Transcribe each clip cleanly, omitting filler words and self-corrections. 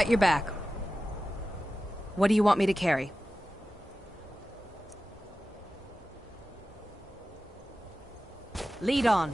got your back. What do you want me to carry? Lead on.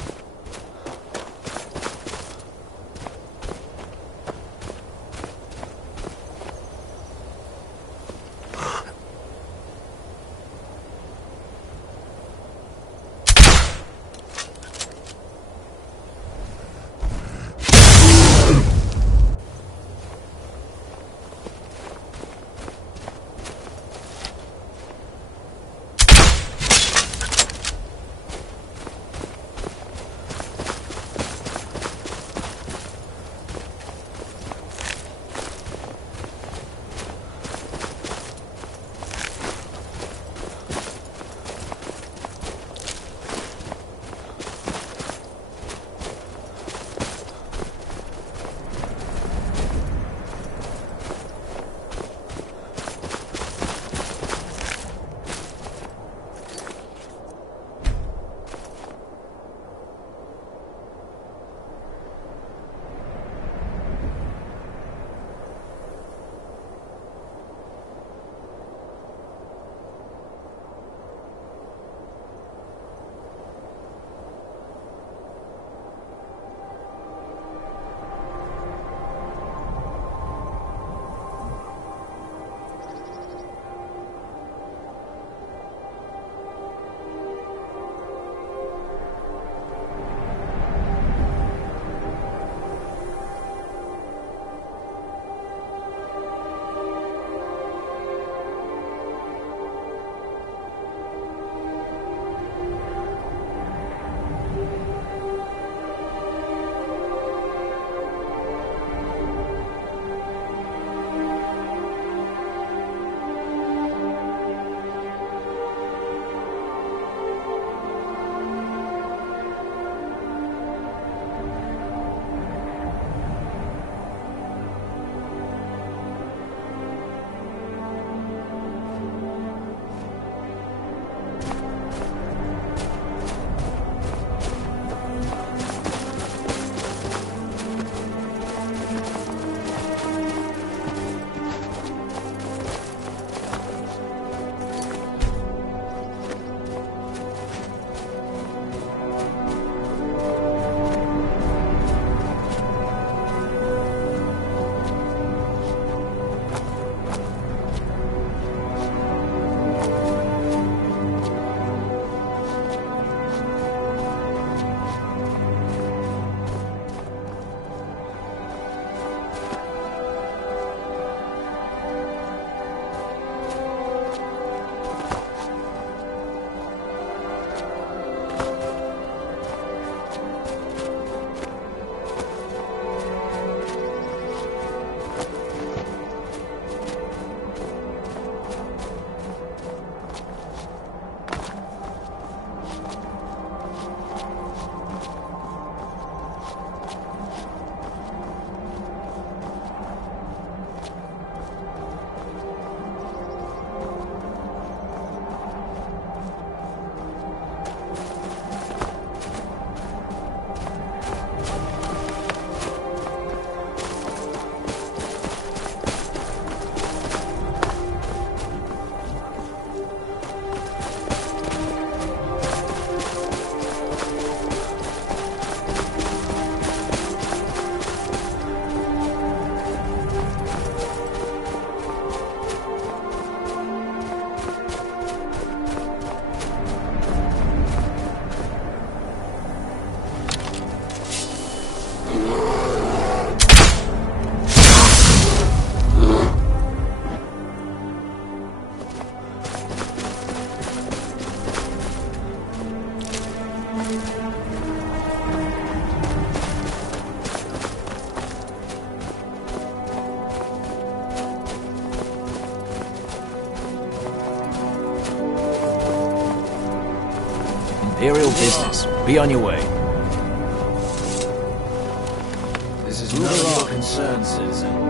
Imperial business. Be on your way. This is none of your concern, citizen.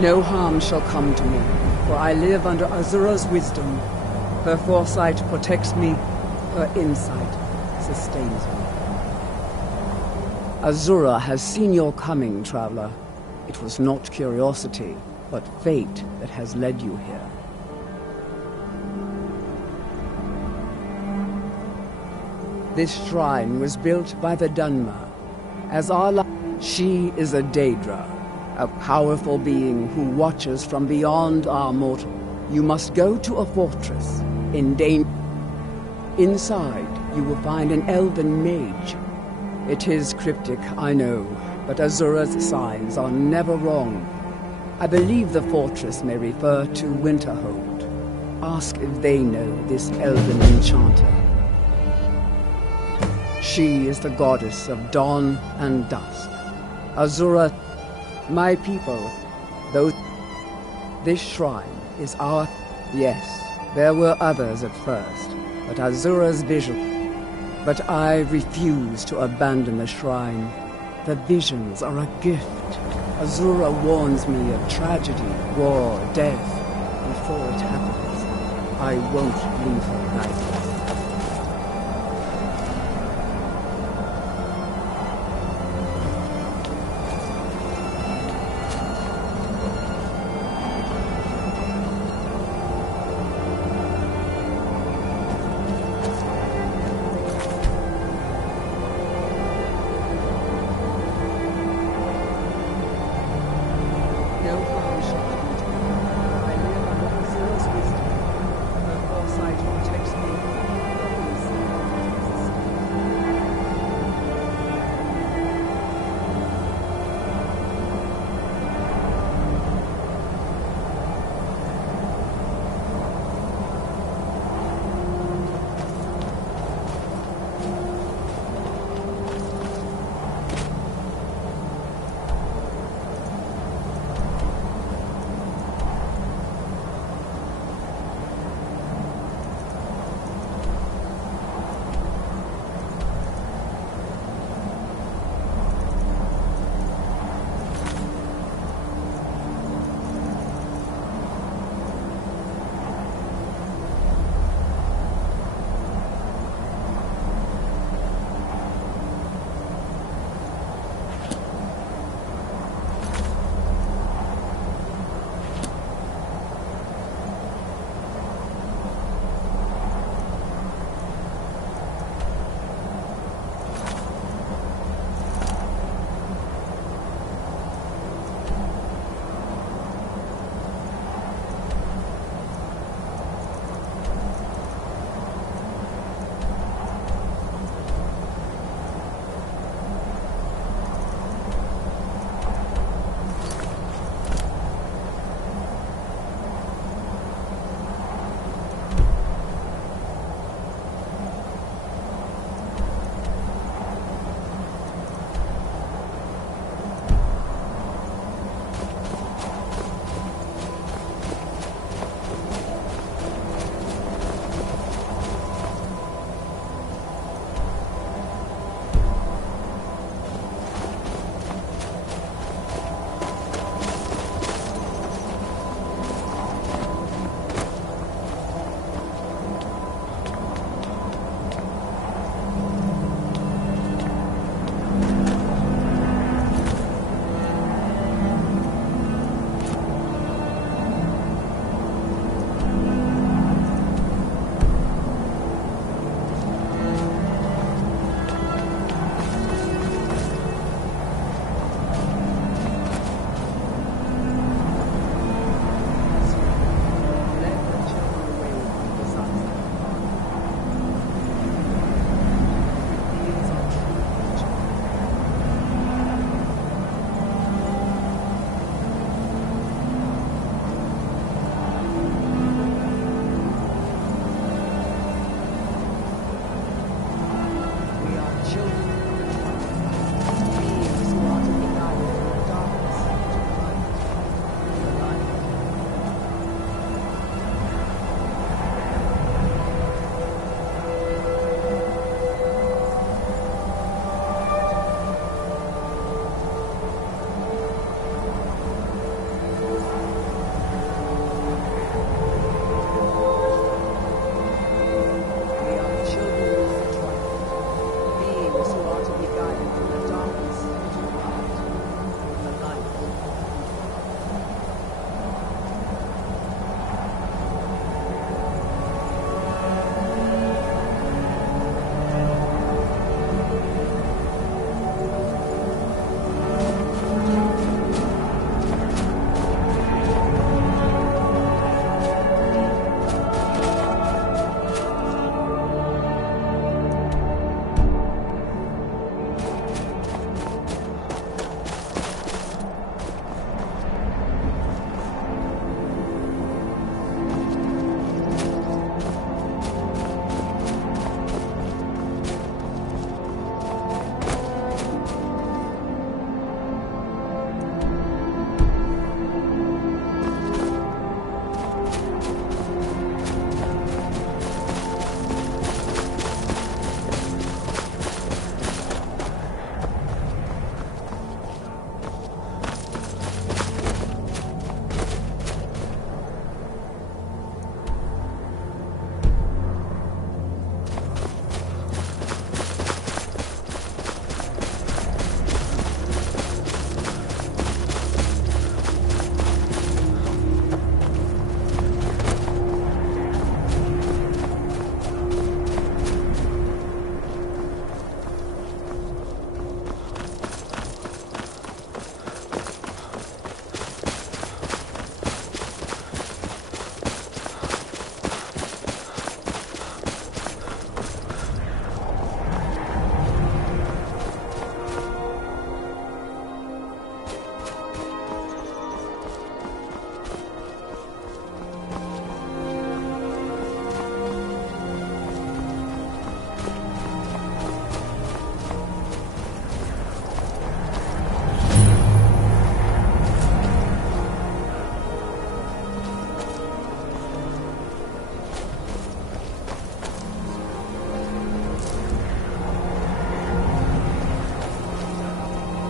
No harm shall come to me, for I live under Azura's wisdom. Her foresight protects me, her insight sustains me. Azura has seen your coming, traveler. It was not curiosity, but fate that has led you here. This shrine was built by the Dunmer. As our she is a Daedra, a powerful being who watches from beyond our mortal. You must go to a fortress in Inside, you will find an elven mage. It is cryptic, I know, but Azura's signs are never wrong. I believe the fortress may refer to Winterhold. Ask if they know this elven enchanter. She is the goddess of dawn and dusk. Azura, my people, those... This shrine is our... Yes, there were others at first, but Azura's vision... But I refuse to abandon the shrine. The visions are a gift. Azura warns me of tragedy, war, death. Before it happens, I won't leave her lightly. Protects me.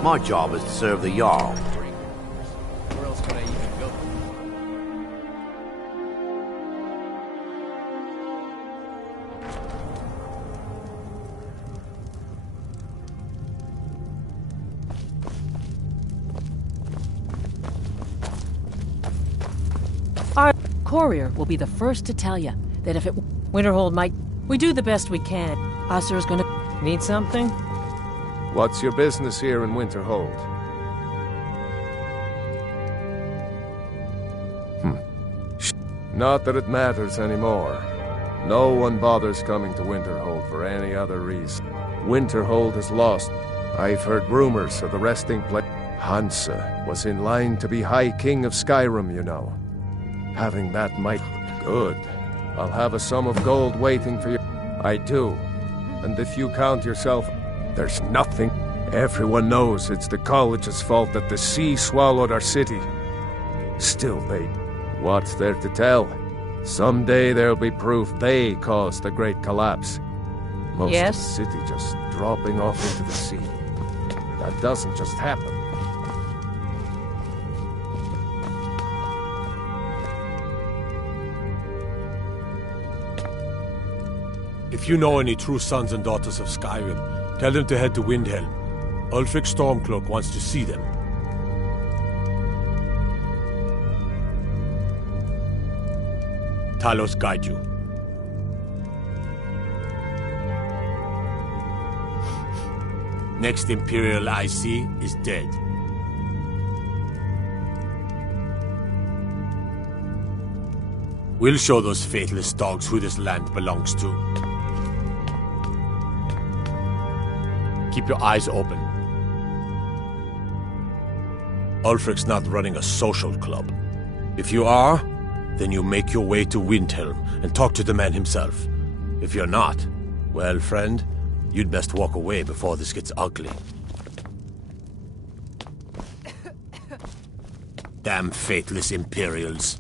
My job is to serve the Jarl. Where else could I even go? Our courier will be the first to tell you that if it... Winterhold might... We do the best we can. Usher's gonna... Need something? What's your business here in Winterhold? Not that it matters anymore. No one bothers coming to Winterhold for any other reason. Winterhold is lost. I've heard rumors of the resting place. Hansa was in line to be High King of Skyrim, you know. Having that might... Good. I'll have a sum of gold waiting for you. I do. And if you count yourself... There's nothing. Everyone knows it's the college's fault that the sea swallowed our city. Still, what's there to tell? Someday there'll be proof they caused the Great Collapse. Most of the city just dropping off into the sea. That doesn't just happen. If you know any true sons and daughters of Skyrim, tell them to head to Windhelm. Ulfric Stormcloak wants to see them. Talos guide you. Next Imperial I see is dead. We'll show those faithless dogs who this land belongs to. Keep your eyes open. Ulfric's not running a social club. If you are, then you make your way to Windhelm and talk to the man himself. If you're not, well, friend, you'd best walk away before this gets ugly. Damn faithless Imperials.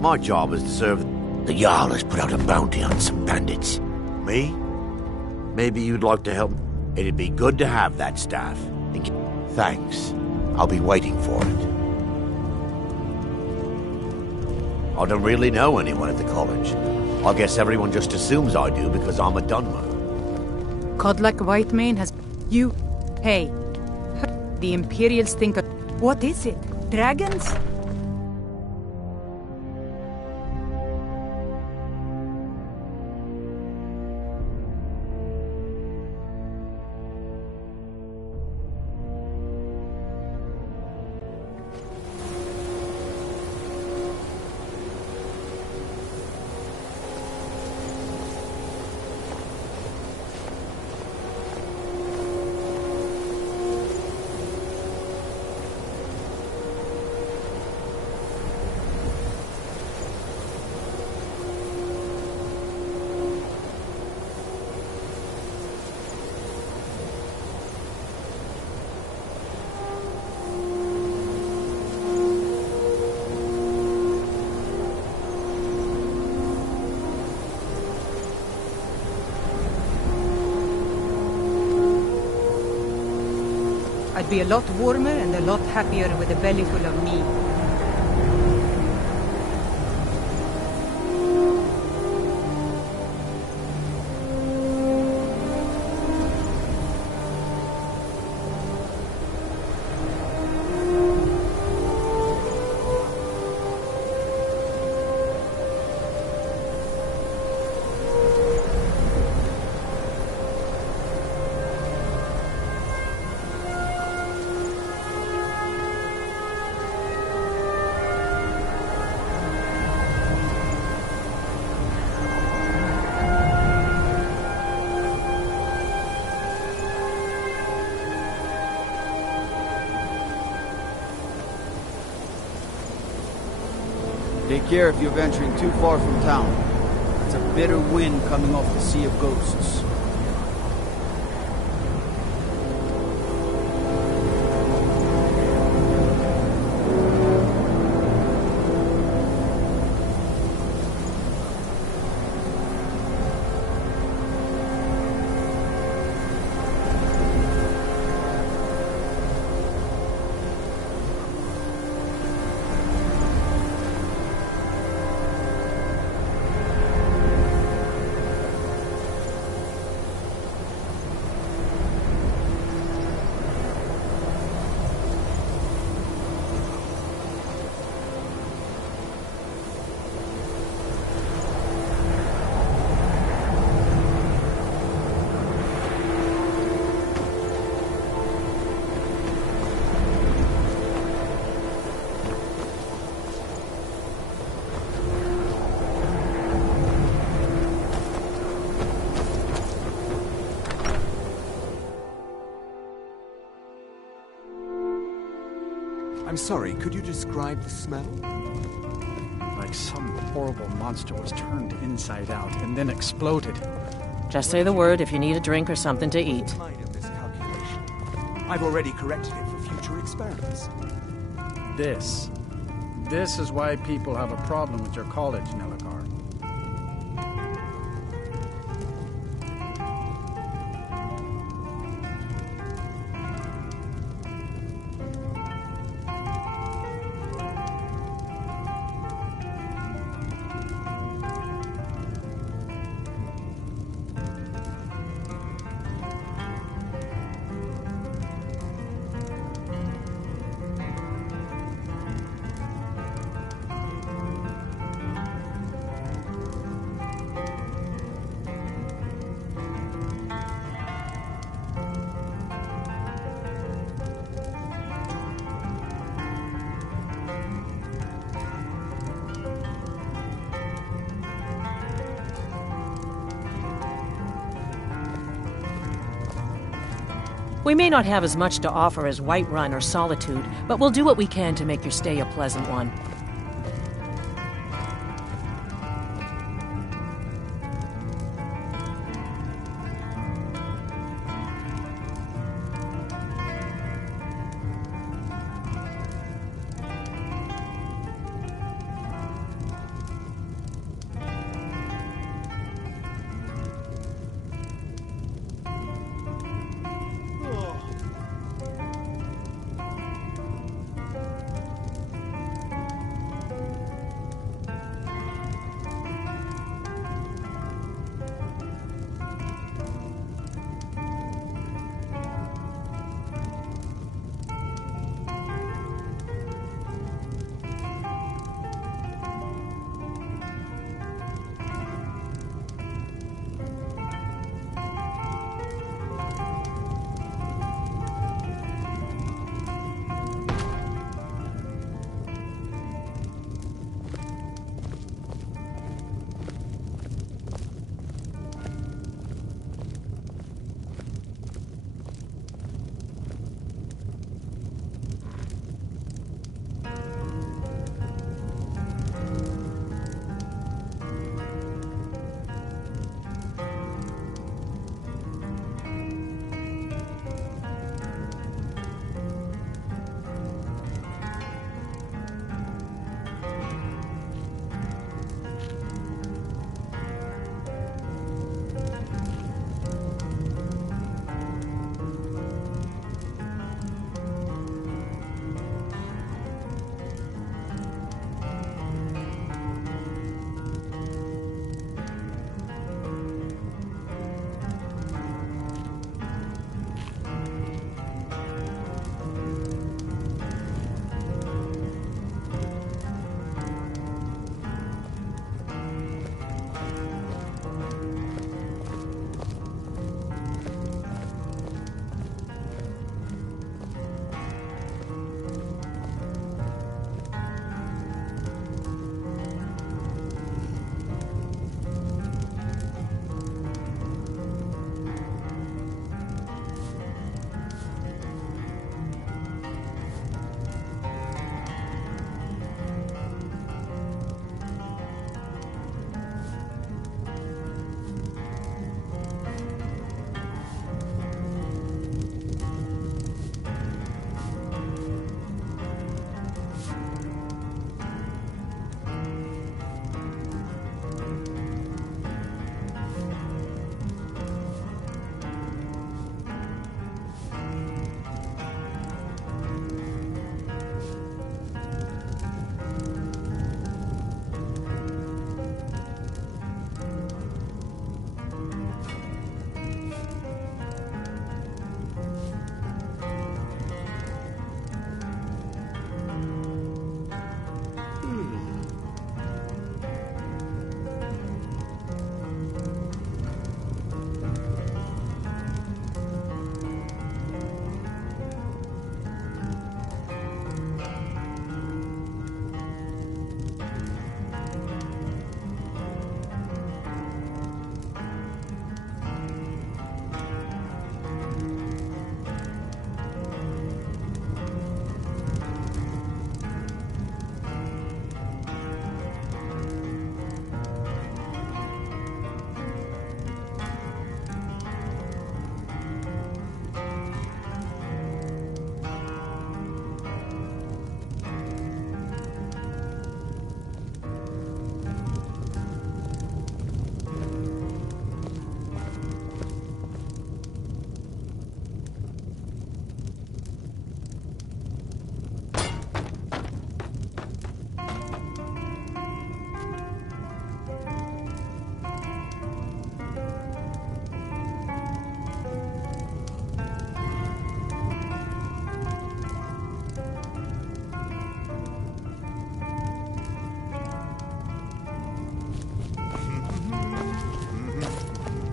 My job is to serve... The Jarl has put out a bounty on some bandits. Me? Maybe you'd like to help? It'd be good to have that staff. Thanks. I'll be waiting for it. I don't really know anyone at the college. I guess everyone just assumes I do because I'm a Dunmer. Kodlak Whitemane has... You... Hey. The Imperials think of... What is it? Dragons? I'd be a lot warmer and a lot happier with a belly full of meat. Take care if you're venturing too far from town. It's a bitter wind coming off the Sea of Ghosts. I'm sorry, could you describe the smell? Like some horrible monster was turned inside out and then exploded. Just say the word if you need a drink or something to eat. Of this calculation. I've already corrected it for future experiments. This is why people have a problem with your college, Nelagar. We may not have as much to offer as Whiterun or Solitude, but we'll do what we can to make your stay a pleasant one.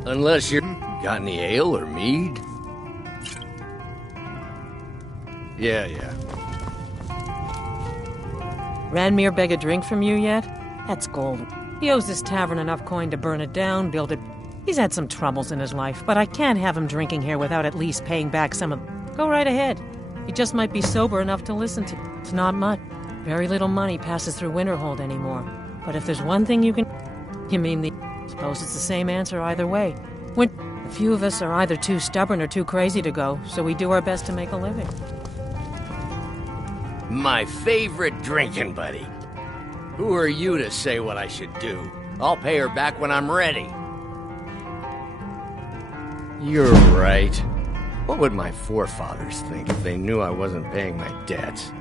Unless you're... Got any ale or mead? Yeah. Ranmir beg a drink from you yet? That's gold. He owes this tavern enough coin to burn it down, build it... He's had some troubles in his life, but I can't have him drinking here without at least paying back some of... Go right ahead. He just might be sober enough to listen to... It's not much. Very little money passes through Winterhold anymore. But if there's one thing you can... You mean the... Suppose it's the same answer either way. A few of us are either too stubborn or too crazy to go, so we do our best to make a living. My favorite drinking buddy. Who are you to say what I should do? I'll pay her back when I'm ready. You're right. What would my forefathers think if they knew I wasn't paying my debts?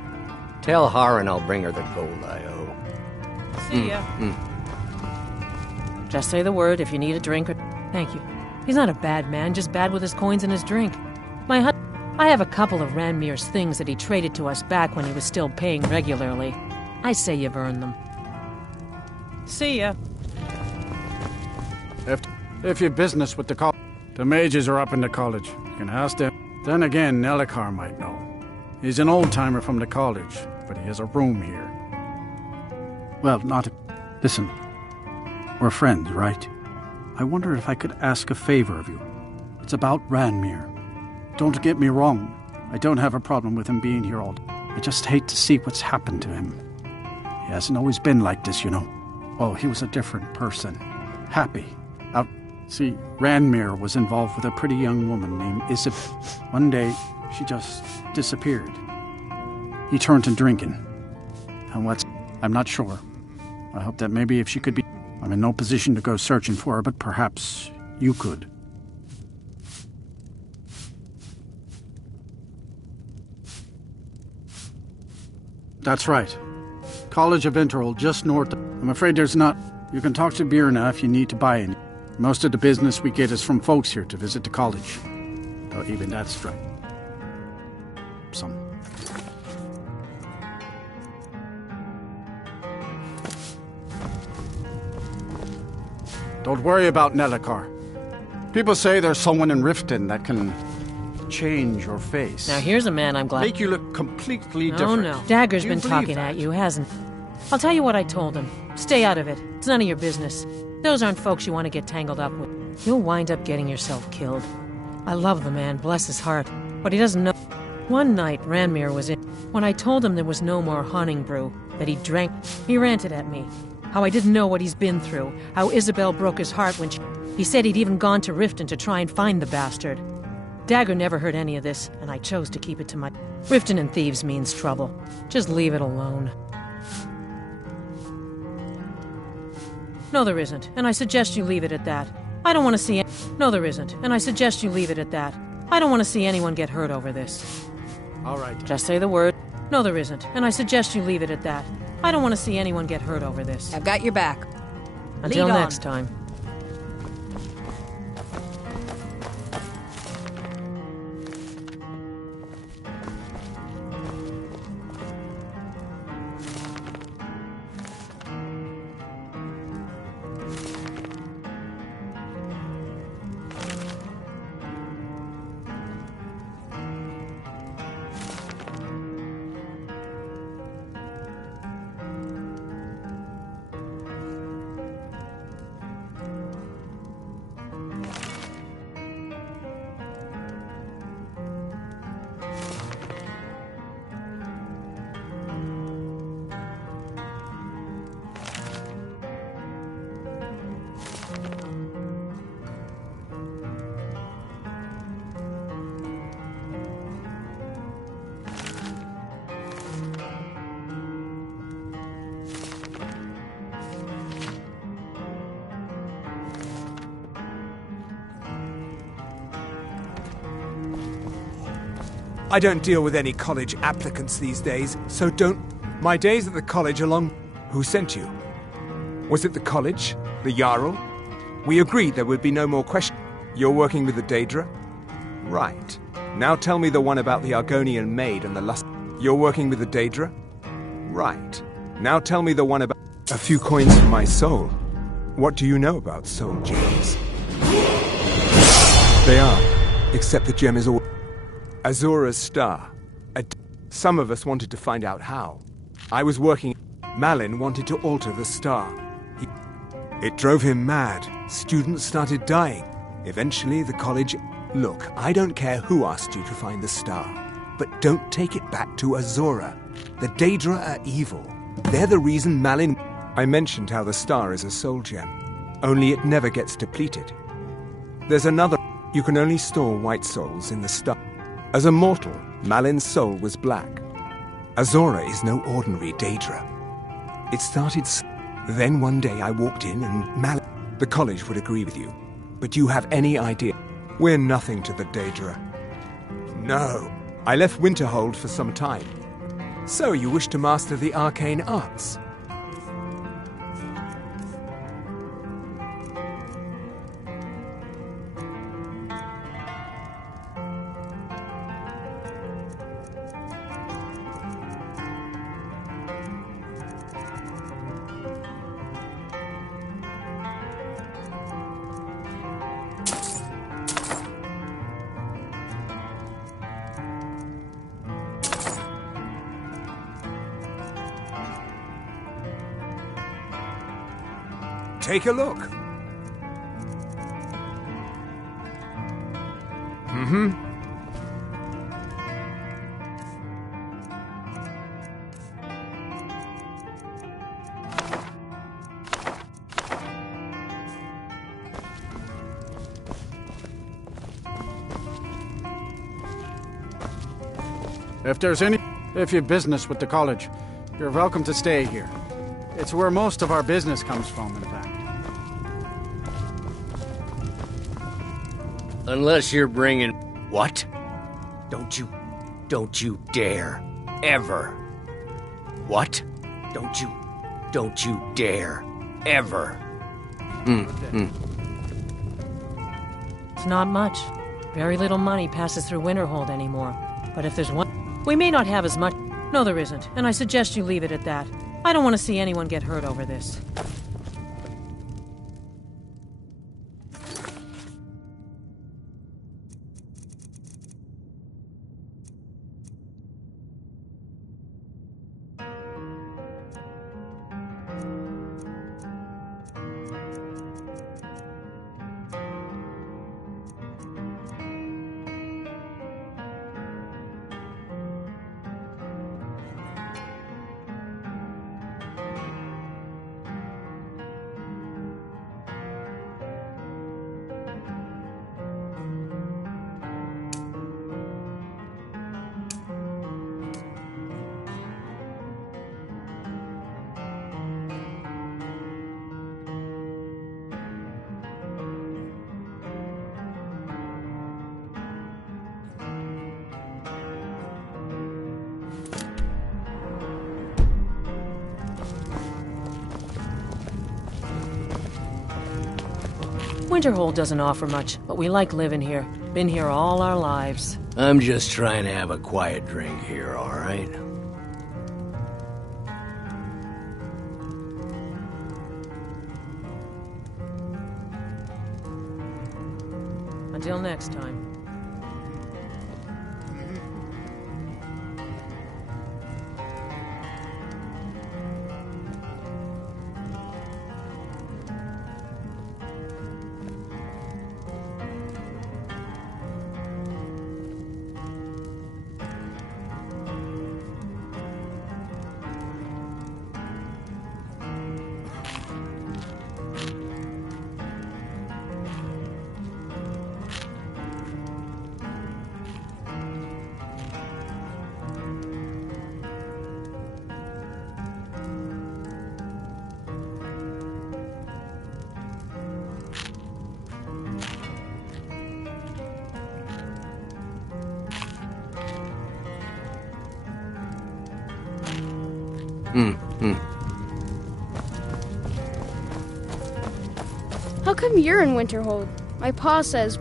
Tell Harren I'll bring her the gold I owe. See ya. Just say the word if you need a drink or... Thank you. He's not a bad man, just bad with his coins and his drink. I have a couple of Ranmir's things that he traded to us back when he was still paying regularly. I say you've earned them. See ya. If you're business with the college, the mages are up in the college. You can ask them. Then again, Nelikar might know. He's an old-timer from the college, but he has a room here. Well, not... Listen. We're friends, right? I wonder if I could ask a favor of you. It's about Ranmir. Don't get me wrong. I don't have a problem with him being here all day. I just hate to see what's happened to him. He hasn't always been like this, you know. Oh, he was a different person. Happy. See, Ranmir was involved with a pretty young woman named Isabel. One day, she just disappeared. He turned to drinking. And I'm not sure. I hope that maybe if she could be... I'm in no position to go searching for her, but perhaps you could. That's right. College of Winterhold, just north. I'm afraid there's not... You can talk to Birna if you need to buy any. Most of the business we get is from folks here to visit the college. Though even that's right. Some. Don't worry about Nelikar. People say there's someone in Riften that can change your face. Now here's a man I'm glad... Make you look completely different. Oh no, Dagger's been talking at you, hasn't... I'll tell you what I told him. Stay out of it. It's none of your business. Those aren't folks you want to get tangled up with. You'll wind up getting yourself killed. I love the man, bless his heart. But he doesn't know... One night, Ranmir was in... When I told him there was no more hunting brew, that he drank, he ranted at me. How I didn't know what he's been through. How Isabel broke his heart when she... He said he'd even gone to Riften to try and find the bastard. Dagger never heard any of this, and I chose to keep it to my... Riften and thieves means trouble. Just leave it alone. No, there isn't, and I suggest you leave it at that. I don't want to see... No, there isn't, and I suggest you leave it at that. I don't want to see anyone get hurt over this. All right. Just say the word. No, there isn't, and I suggest you leave it at that. I don't want to see anyone get hurt over this. I've got your back. Until next time. I don't deal with any college applicants these days, so don't... My days at the college are long... Who sent you? Was it the college? The Jarl? We agreed there would be no more questions. You're working with the Daedra? Right. Now tell me the one about the Argonian maid and the lust... You're working with the Daedra? Right. Now tell me the one about... A few coins for my soul. What do you know about soul gems? They are, except the gem is all Azura's star. Some of us wanted to find out how. I was working. Malin wanted to alter the star. It drove him mad. Students started dying. Eventually, the college... Look, I don't care who asked you to find the star, but don't take it back to Azura. The Daedra are evil. They're the reason Malin... I mentioned how the star is a soul gem, only it never gets depleted. There's another... You can only store white souls in the star. As a mortal, Malin's soul was black. Azura is no ordinary Daedra. It started... Then one day I walked in and Malin... The college would agree with you. But you have any idea? We're nothing to the Daedra. No. I left Winterhold for some time. So you wish to master the arcane arts? Take a look. If you've business with the college, you're welcome to stay here. It's where most of our business comes from, in fact. Unless you're bringing... What? Don't you dare. Ever. What? Don't you dare. Ever. It's not much. Very little money passes through Winterhold anymore. But if there's one... We may not have as much... No, there isn't. And I suggest you leave it at that. I don't want to see anyone get hurt over this. Winterhold doesn't offer much, but we like living here. Been here all our lives. I'm just trying to have a quiet drink here, all right? Until next time. How come you're in Winterhold? My pa says,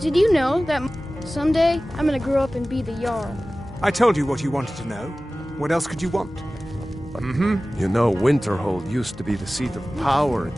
did you know that someday I'm gonna grow up and be the Jarl? I told you what you wanted to know. What else could you want? You know, Winterhold used to be the seat of power.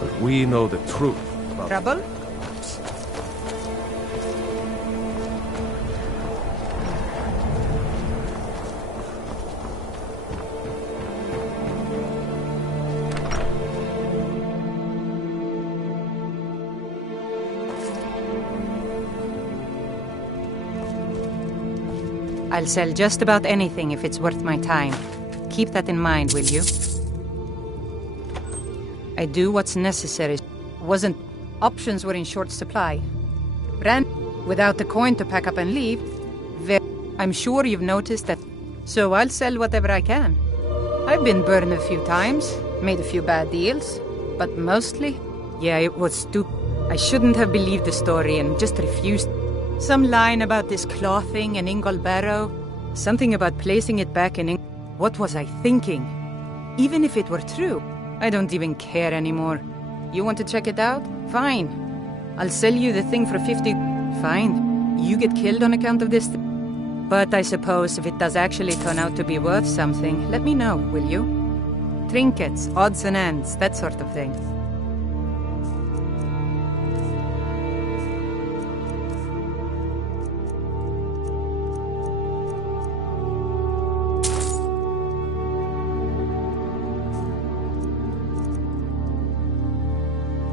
But we know the truth about... Trouble? I'll sell just about anything if it's worth my time. Keep that in mind, will you? I do what's necessary. Options were in short supply. Without the coin to pack up and leave. I'm sure you've noticed that. So I'll sell whatever I can. I've been burned a few times, made a few bad deals, but mostly, yeah, it was stupid. I shouldn't have believed the story and just refused. Some line about this clothing in Ingle Barrow. Something about placing it back in What was I thinking? Even if it were true, I don't even care anymore. You want to check it out? Fine. I'll sell you the thing for 50. Fine. You get killed on account of this. But I suppose if it does actually turn out to be worth something, let me know, will you? Trinkets, odds and ends, that sort of thing.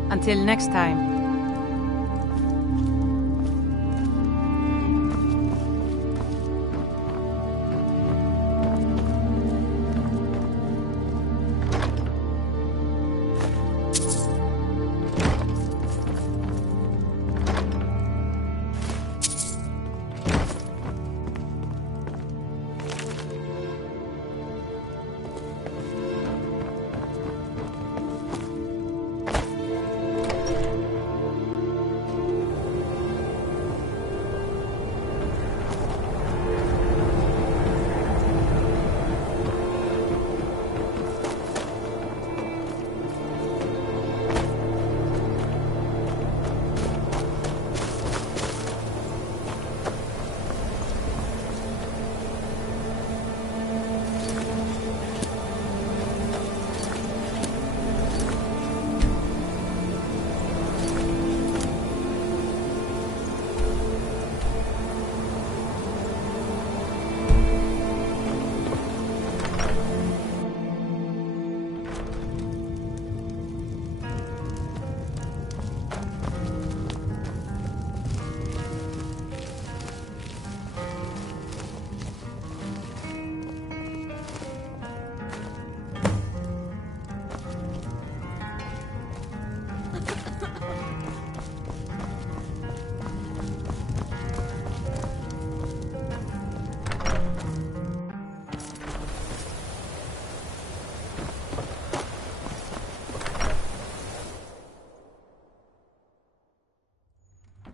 Until next time.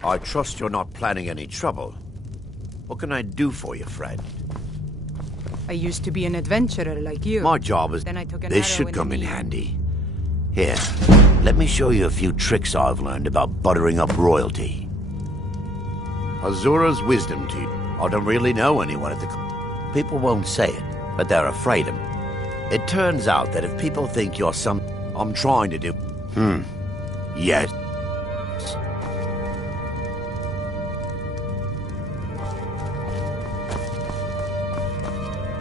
I trust you're not planning any trouble. What can I do for you, friend? I used to be an adventurer like you. My job is... Then I took an This arrow should in come the in knee. handy. Here, let me show you a few tricks I've learned about buttering up royalty. Azura's wisdom to you. I don't really know anyone at the... People won't say it, but they're afraid of me. It turns out that if people think you're some... I'm trying to do... Yes.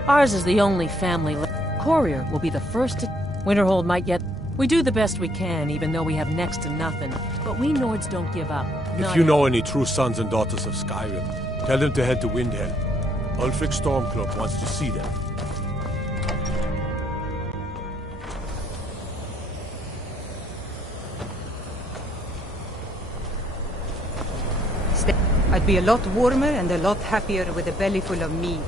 Ours is the only family left. Courier will be the first to... Winterhold might yet... We do the best we can, even though we have next to nothing. But we Nords don't give up. If you know any true sons and daughters of Skyrim, tell them to head to Windhelm. Ulfric Stormcloak wants to see them. I'd be a lot warmer and a lot happier with a belly full of meat.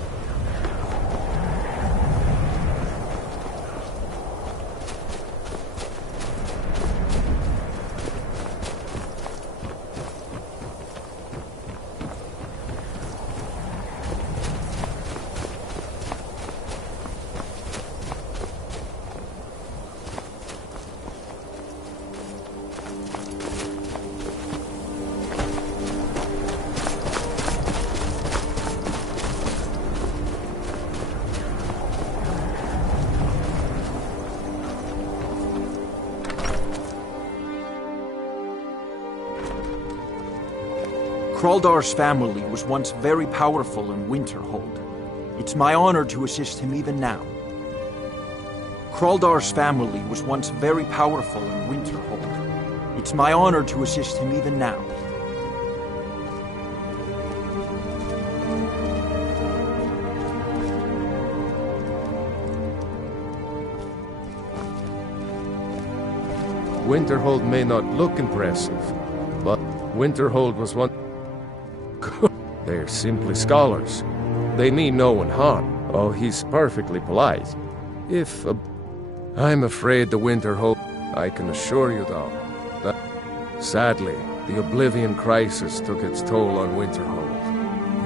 Kraldar's family was once very powerful in Winterhold. It's my honor to assist him even now. Kraldar's family was once very powerful in Winterhold. It's my honor to assist him even now. Winterhold may not look impressive, but Winterhold was one... They're simply scholars. They mean no one harm. Oh, he's perfectly polite. If... I'm afraid the Winterhold... I can assure you, though, that... Sadly, the Oblivion Crisis took its toll on Winterhold,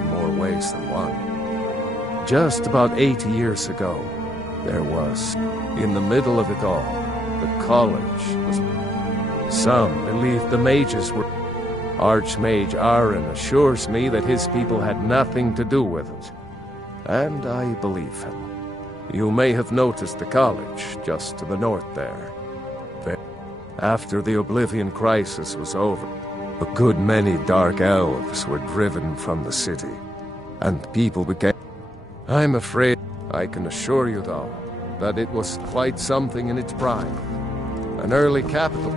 in more ways than one. Just about 80 years ago, there was, in the middle of it all, the college was... Some believed the mages were... Archmage Aaron assures me that his people had nothing to do with it. And I believe him. You may have noticed the college just to the north there. After the Oblivion Crisis was over, a good many dark elves were driven from the city, and people began... I'm afraid I can assure you, though, that it was quite something in its prime. An early capital.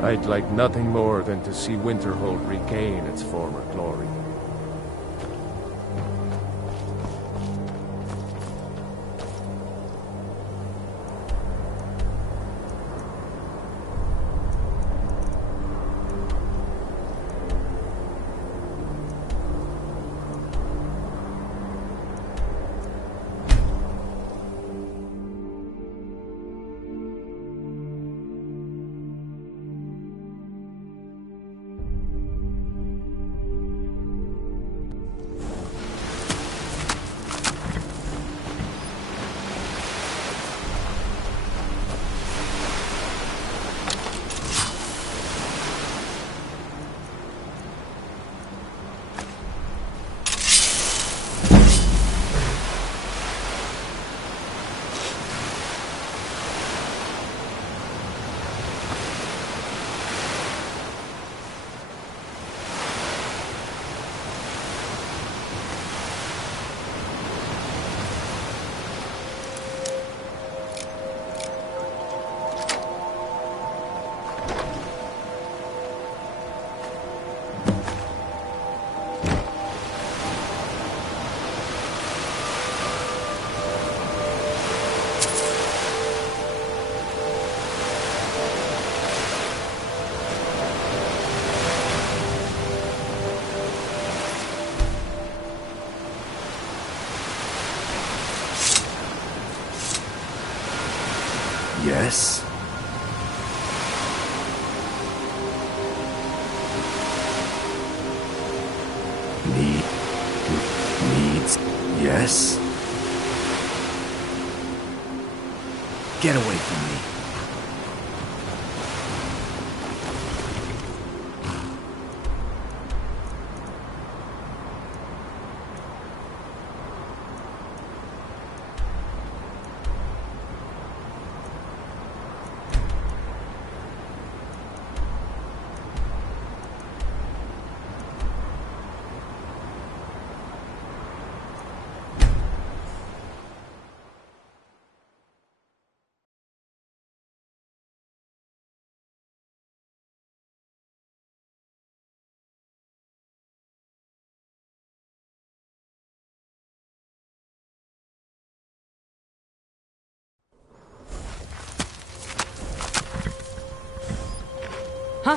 I'd like nothing more than to see Winterhold regain its former glory. Yes? Needs? Yes? Get away from me. Huh?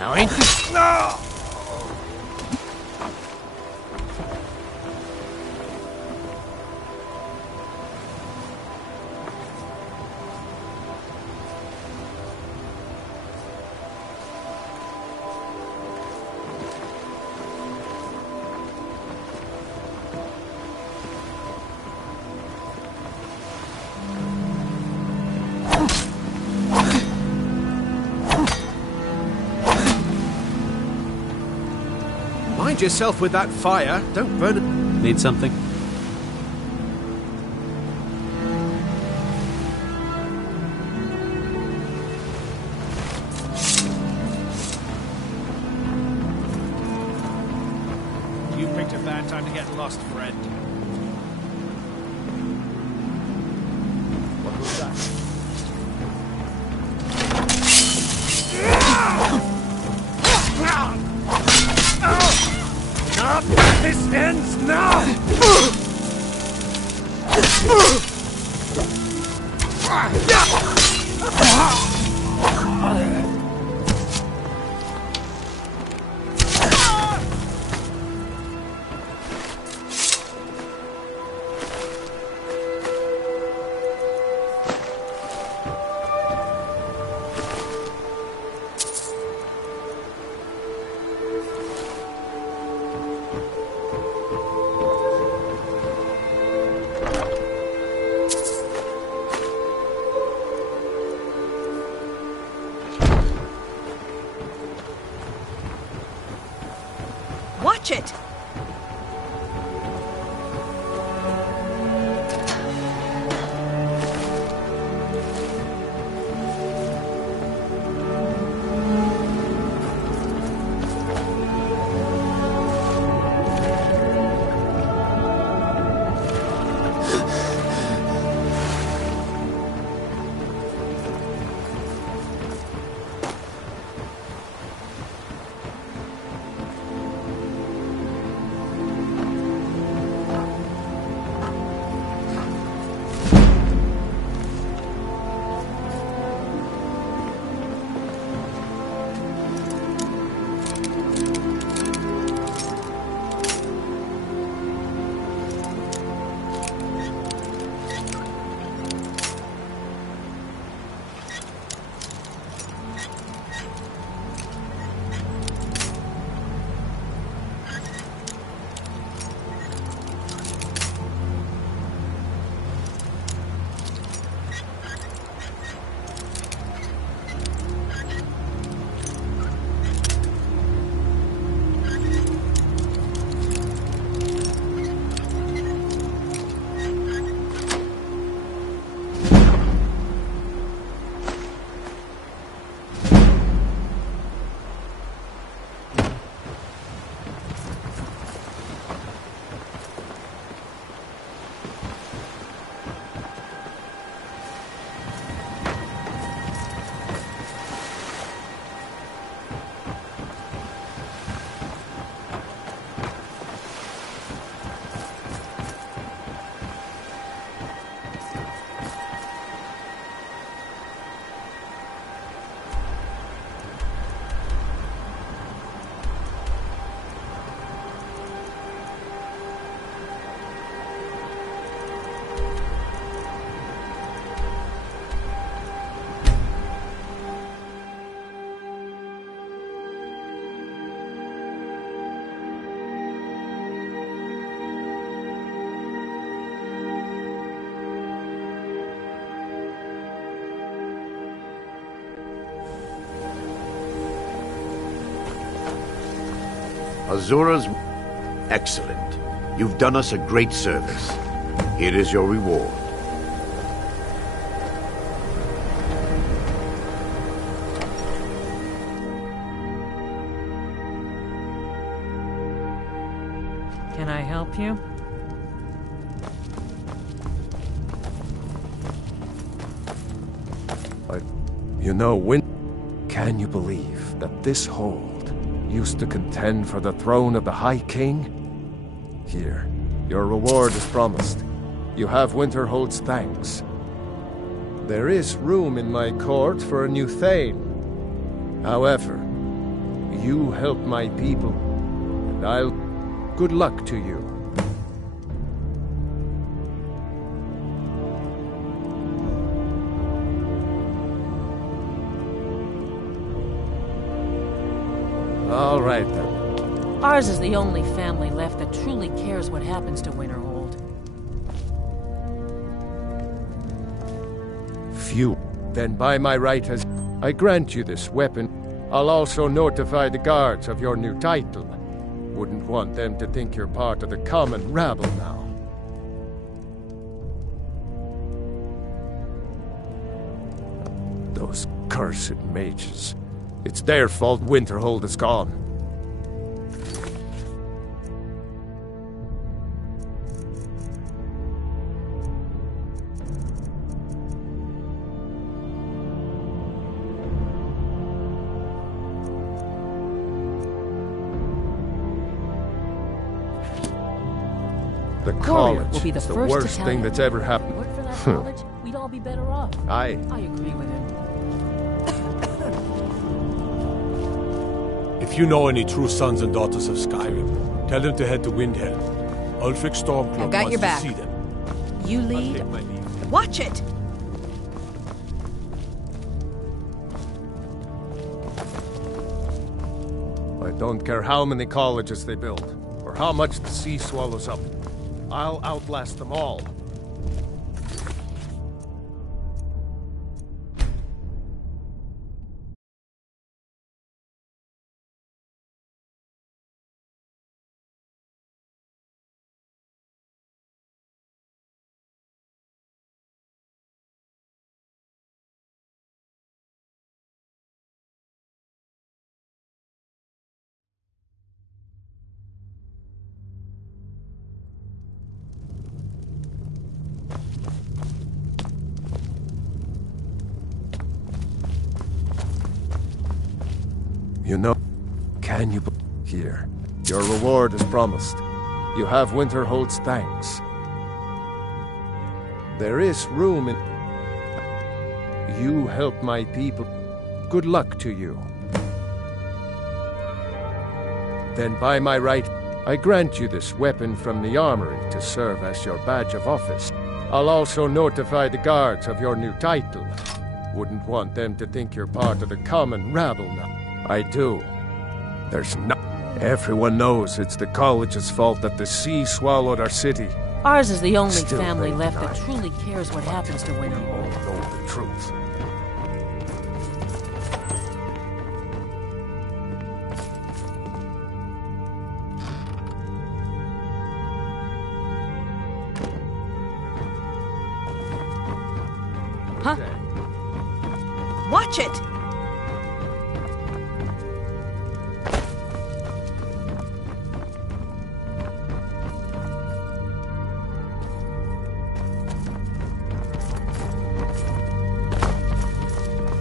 Now ain't this... No! Mind yourself with that fire. Don't burn it. Need something? You picked a bad time to get lost, friend. What was that? This ends now! Watch it! Azura's... Excellent. You've done us a great service. Here is your reward. Can I help you? You know, can you believe that this hold used to contend for the throne of the High King? Here, your reward is promised. You have Winterhold's thanks. There is room in my court for a new Thane. However, You help my people, and I'll... Good luck to you. All right, then. Ours is the only family left that truly cares what happens to Winterhold. Phew. Then by my right as I grant you this weapon, I'll also notify the guards of your new title. Wouldn't want them to think you're part of the common rabble now. Those cursed mages. It's their fault Winterhold is gone. The college will be the is the first worst thing that's ever happened. Work for that college, we'd all be better off. I agree with him. If you know any true sons and daughters of Skyrim, tell them to head to Windhelm. Ulfric Stormcloak I've got wants your to back. see them. You I'll lead. take my leave. Watch it! I don't care how many colleges they build, or how much the sea swallows up. I'll outlast them all. You know, can you here? Your reward is promised. You have Winterhold's thanks. There is room in... You help my people. Good luck to you. Then by my right, I grant you this weapon from the armory to serve as your badge of office. I'll also notify the guards of your new title. Wouldn't want them to think you're part of the common rabble now. I do. There's no... Everyone knows it's the college's fault that the sea swallowed our city. Ours is the only Still family they left deny that truly cares what happens to Winterhold. Know the truth. Huh? Watch it!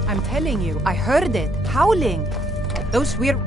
I'm telling you, I heard it, howling. Those weird...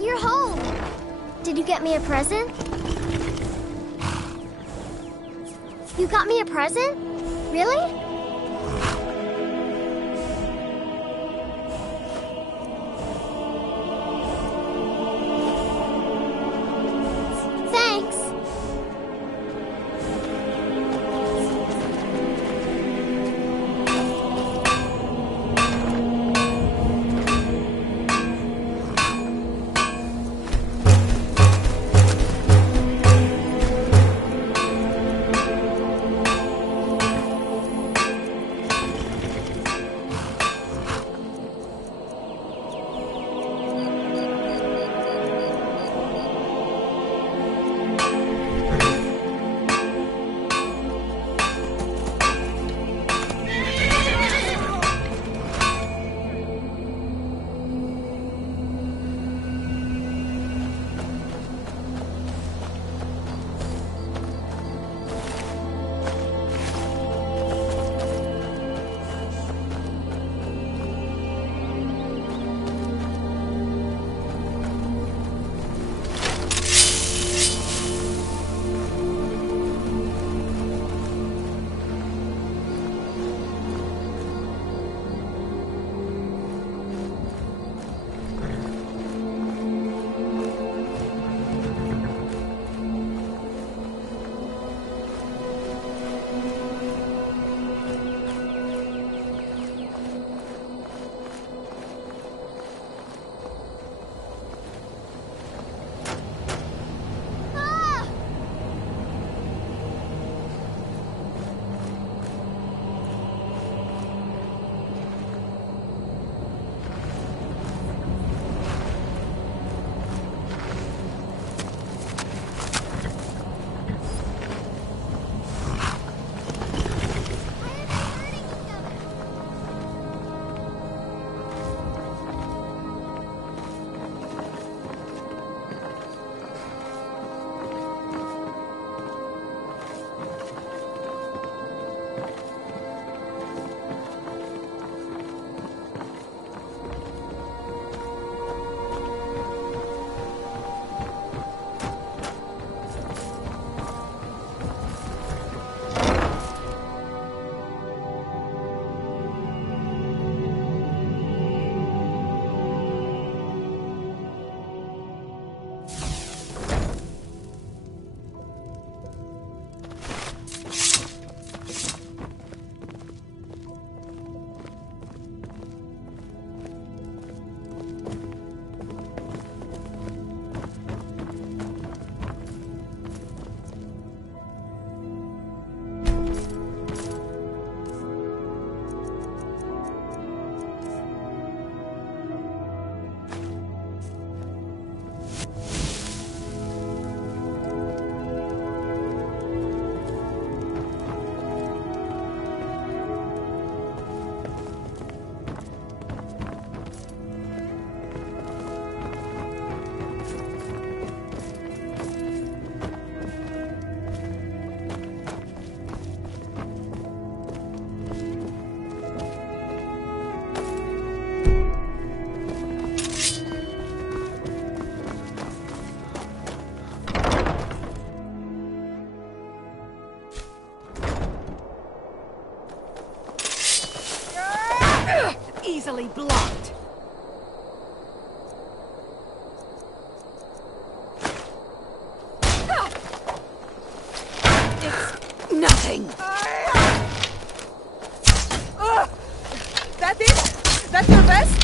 You're home! Did you get me a present? You got me a present? Really? Thanks! Easily blocked. It's nothing. That it? That's your best?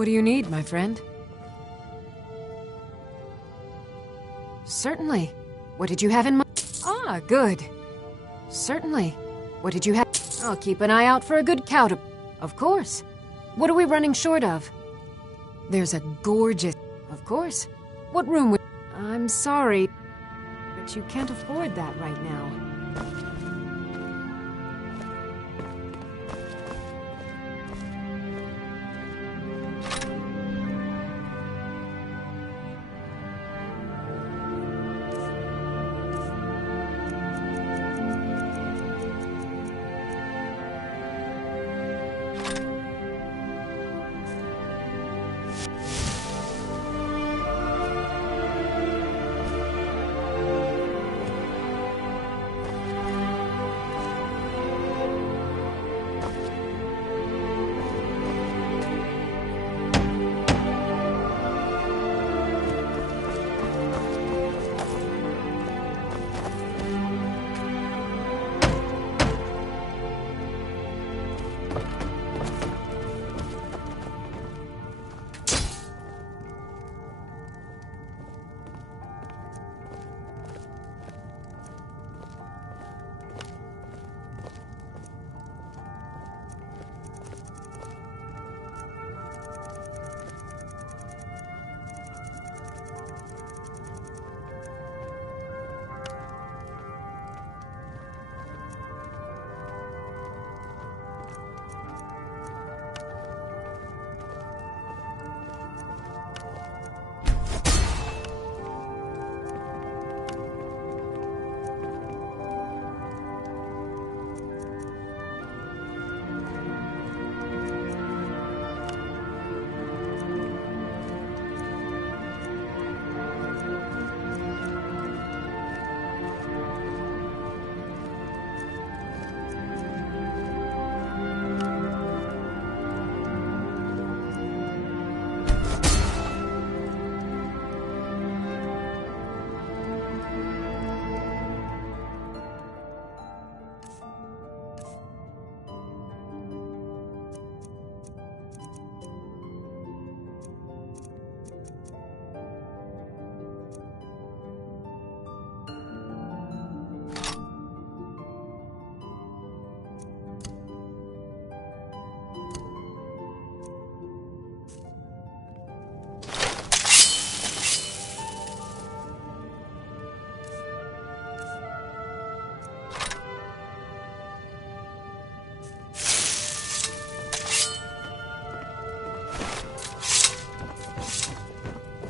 What do you need, my friend? Certainly. What did you have in mind? Ah, good. Certainly. What did you have? I'll keep an eye out for a good cow to... Of course. What are we running short of? There's a gorgeous... Of course. What room would... I'm sorry, but you can't afford that right now.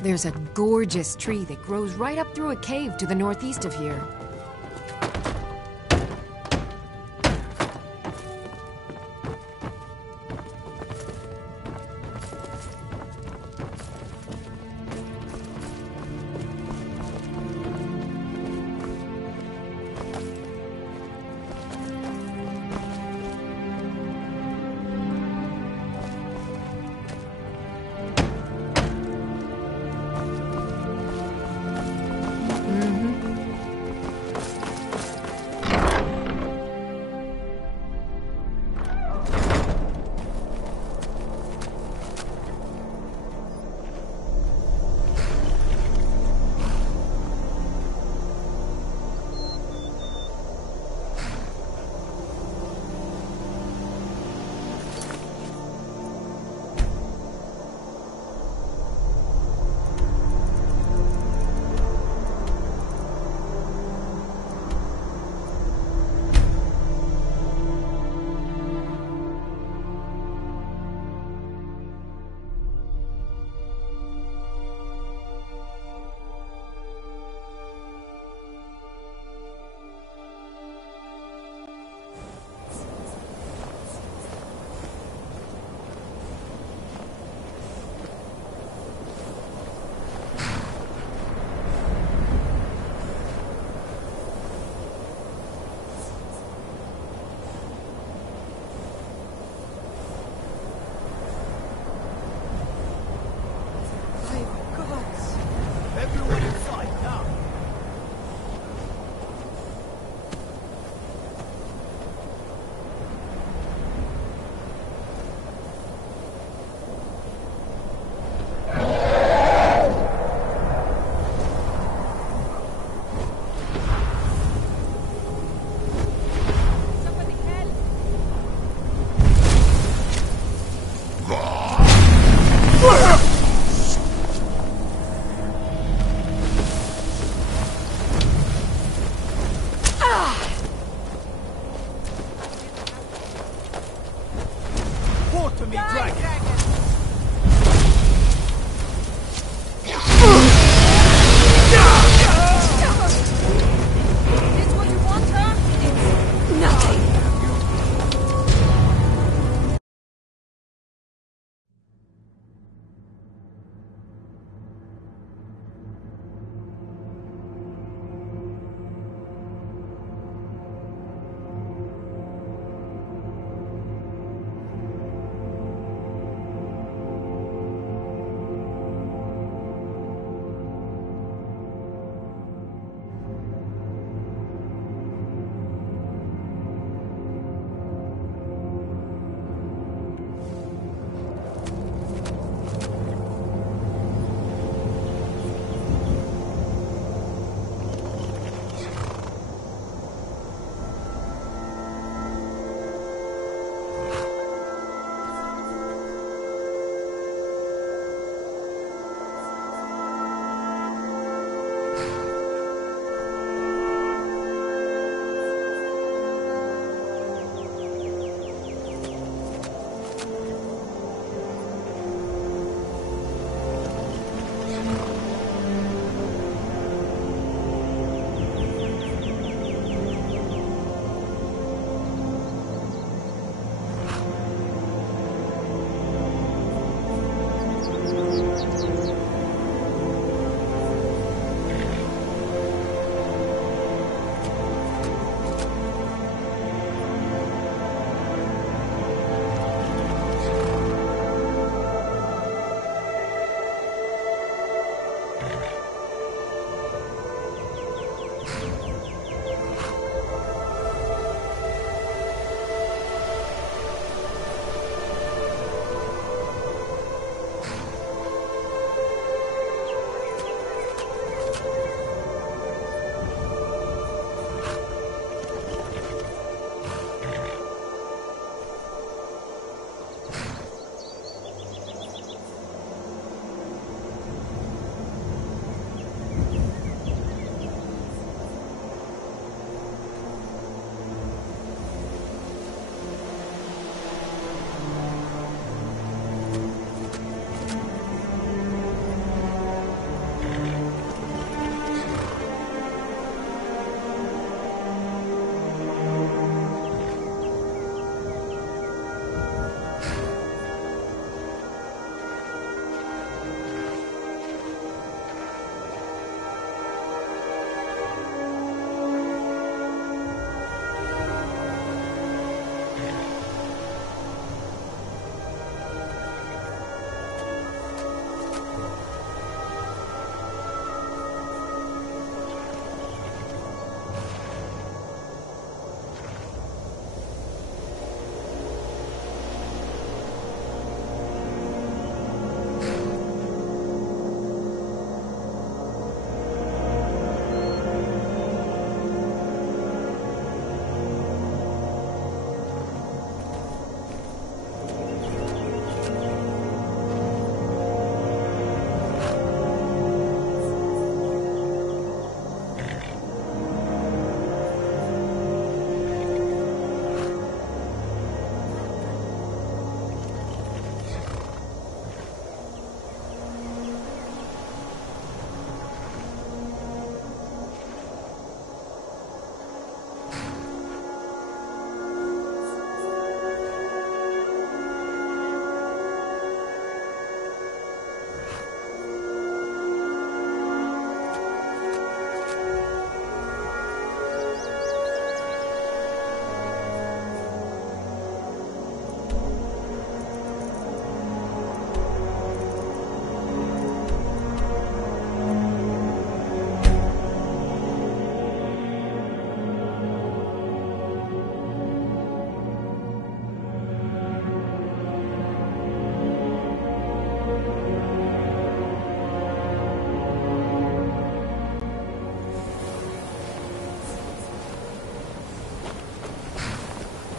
There's a gorgeous tree that grows right up through a cave to the northeast of here.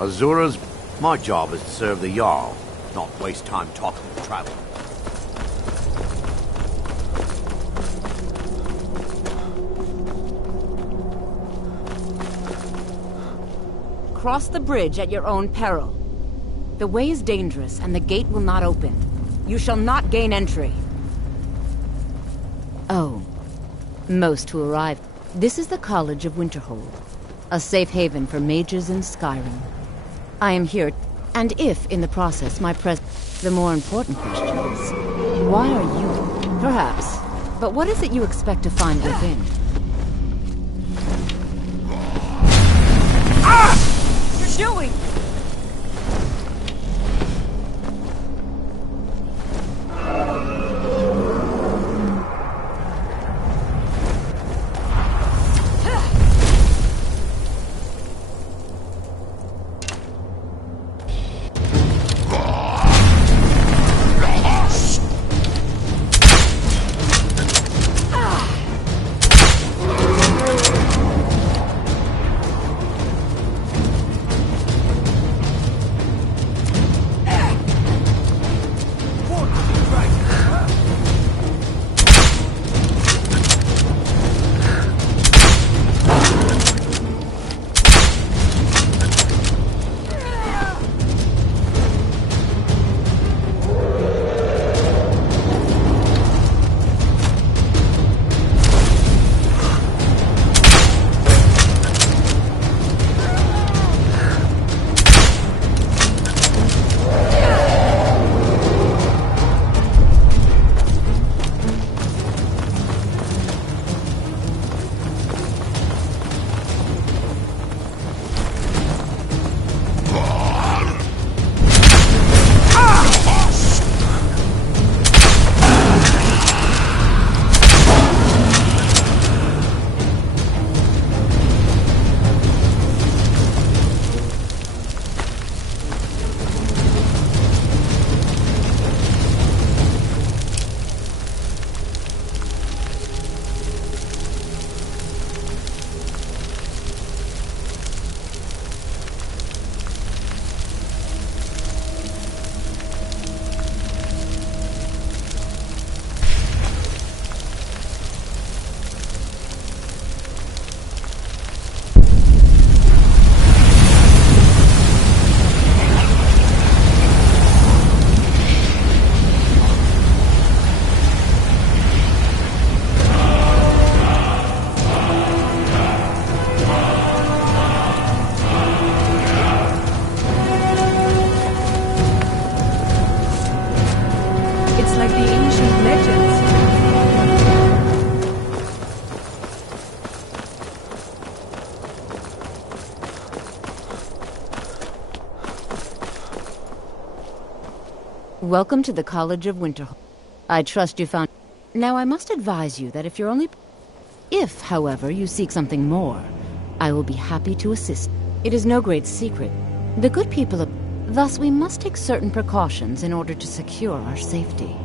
Azura's... My job is to serve the Jarl, not waste time talking to travelers. Cross the bridge at your own peril. The way is dangerous, and the gate will not open. You shall not gain entry. Oh. Most who arrive. This is the College of Winterhold, a safe haven for mages in Skyrim. I am here, and if, in the process, my the more important question is, why are you? Perhaps. But what is it you expect to find within? Doing? Welcome to the College of Winterhold. I trust you found... Now, I must advise you that if you're only... If, however, you seek something more, I will be happy to assist. It is no great secret. The good people of... Thus, we must take certain precautions in order to secure our safety.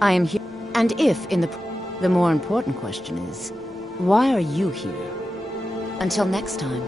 I am here, and if in the more important question is, why are you here? Until next time.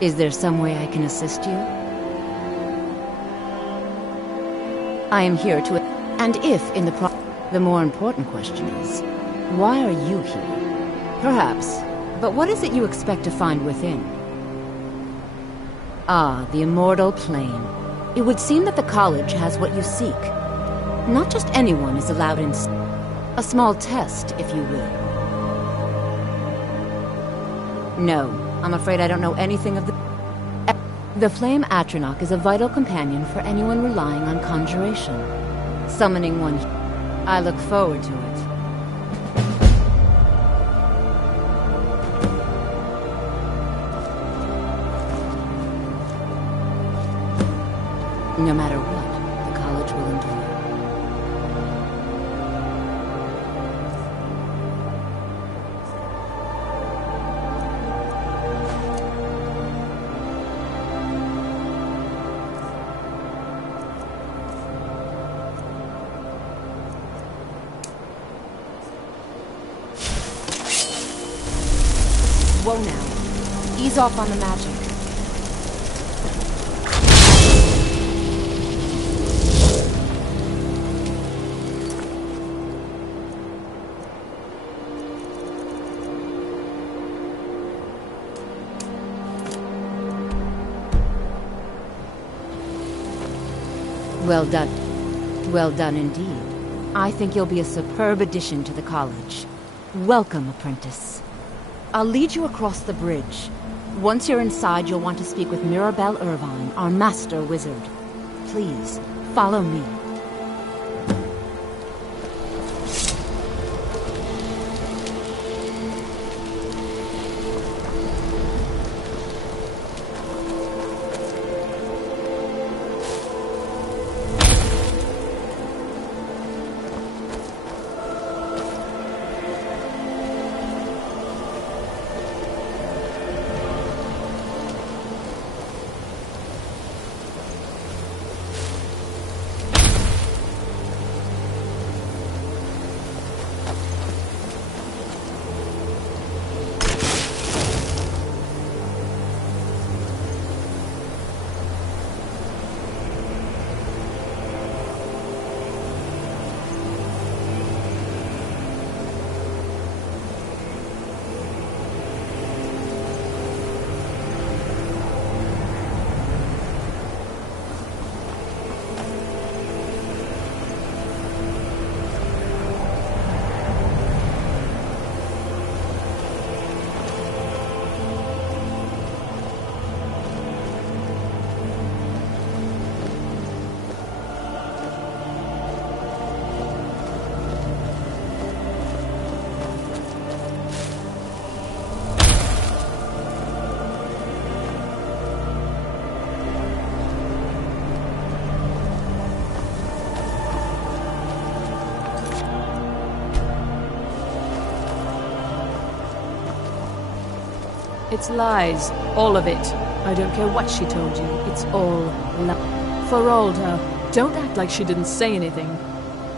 Is there some way I can assist you? I am here to... And if in the more important question is, why are you here? Perhaps. But what is it you expect to find within? Ah, the immortal plane. It would seem that the college has what you seek. Not just anyone is allowed in... A small test, if you will. No, I'm afraid I don't know anything of the... The Flame Atronach is a vital companion for anyone relying on conjuration. Summoning one... I look forward to it. No matter what, the college will endure. Whoa now. Ease off on the magic. Well done. Well done indeed. I think you'll be a superb addition to the college. Welcome, apprentice. I'll lead you across the bridge. Once you're inside, you'll want to speak with Mirabelle Irvine, our master wizard. Please, follow me. It's lies. All of it. I don't care what she told you. It's all lies. Feralda, don't act like she didn't say anything.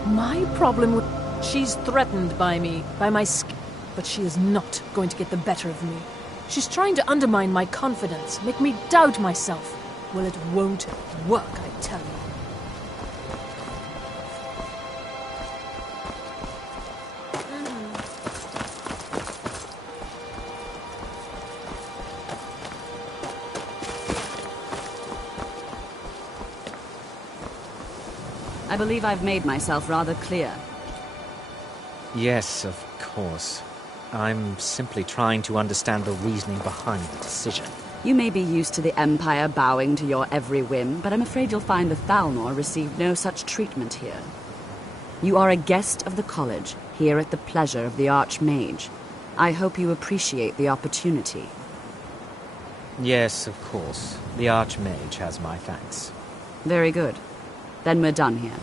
My problem with... She's threatened by me, by my skin. But she is not going to get the better of me. She's trying to undermine my confidence, make me doubt myself. Well, it won't work, I tell you. I believe I've made myself rather clear. Yes, of course. I'm simply trying to understand the reasoning behind the decision. You may be used to the Empire bowing to your every whim, but I'm afraid you'll find the Thalmor received no such treatment here. You are a guest of the college, here at the pleasure of the Archmage. I hope you appreciate the opportunity. Yes, of course. The Archmage has my thanks. Very good. Then we're done here.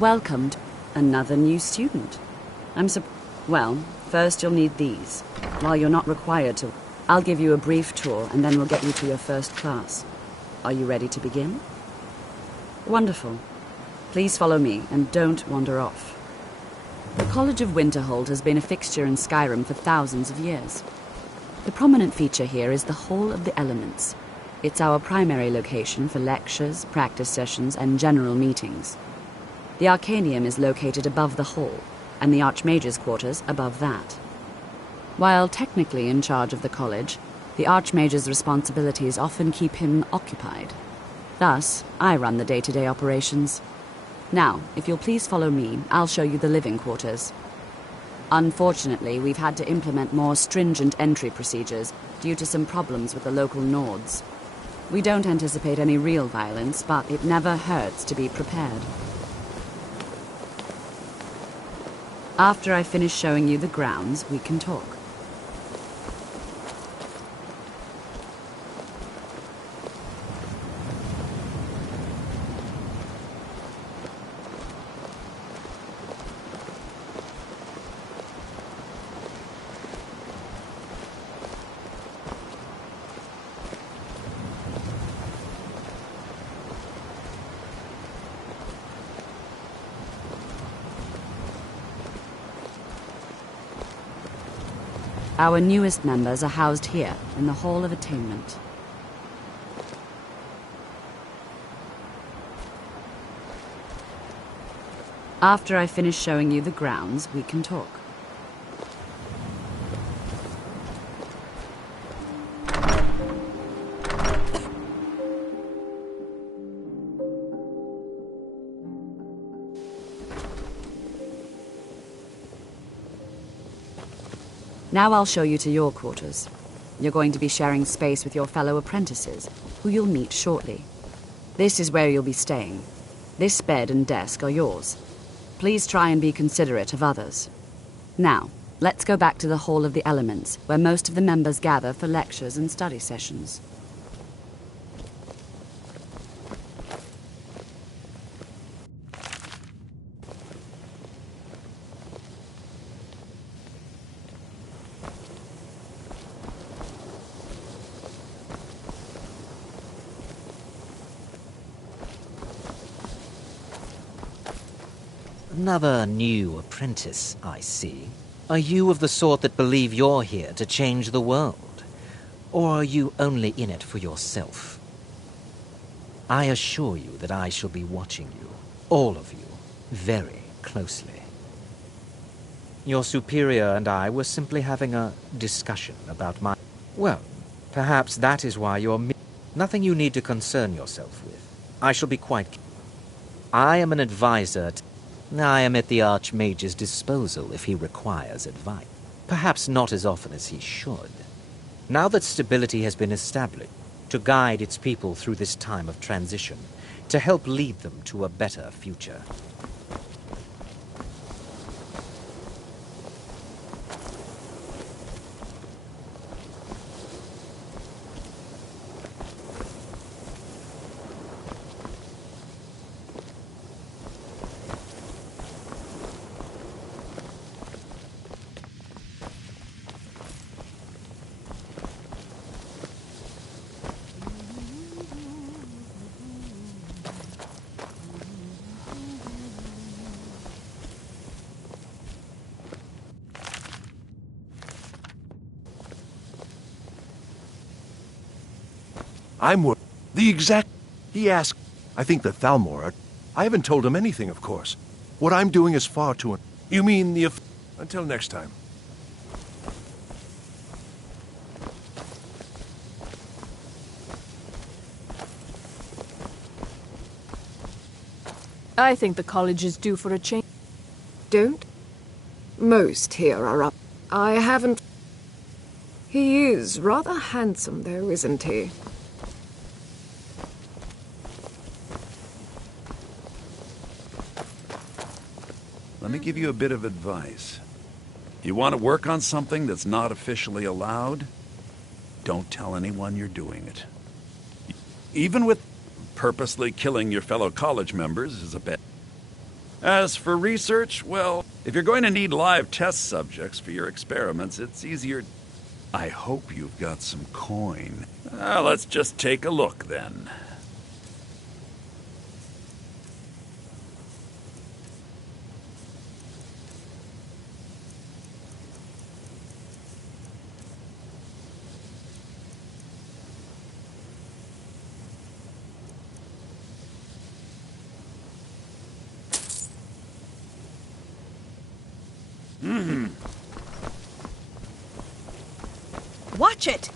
Welcomed another new student. Well, first you'll need these. While you're not required to, I'll give you a brief tour and then we'll get you to your first class. Are you ready to begin? Wonderful. Please follow me and don't wander off. The College of Winterhold has been a fixture in Skyrim for thousands of years. The prominent feature here is the Hall of the Elements. It's our primary location for lectures, practice sessions, and general meetings. The Arcanium is located above the hall, and the Archmage's quarters above that. While technically in charge of the college, the Archmage's responsibilities often keep him occupied. Thus, I run the day-to-day operations. Now, if you'll please follow me, I'll show you the living quarters. Unfortunately, we've had to implement more stringent entry procedures due to some problems with the local Nords. We don't anticipate any real violence, but it never hurts to be prepared. After I finish showing you the grounds, we can talk. Our newest members are housed here, in the Hall of Attainment. After I finish showing you the grounds, we can talk. Now I'll show you to your quarters. You're going to be sharing space with your fellow apprentices, who you'll meet shortly. This is where you'll be staying. This bed and desk are yours. Please try and be considerate of others. Now, let's go back to the Hall of the Elements, where most of the members gather for lectures and study sessions. Another new apprentice, I see. Are you of the sort that believe you're here to change the world? Or are you only in it for yourself? I assure you that I shall be watching you, all of you, very closely. Your superior and I were simply having a discussion about my... Well, perhaps that is why you're... Nothing you need to concern yourself with. I shall be quite... I am an advisor to... I am at the Archmage's disposal if he requires advice. Perhaps not as often as he should. Now that stability has been established, to guide its people through this time of transition, to help lead them to a better future. The exact... He asked... I think the Thalmor... I haven't told him anything, of course. What I'm doing is far too... You mean the... Until next time. I think the college is due for a change. Don't? Most here are up. I haven't... He is rather handsome, though, isn't he? Let me give you a bit of advice. You want to work on something that's not officially allowed? Don't tell anyone you're doing it. Even with purposely killing your fellow college members is a bit. As for research, well, if you're going to need live test subjects for your experiments, it's easier. I hope you've got some coin. Let's just take a look then. Watch it!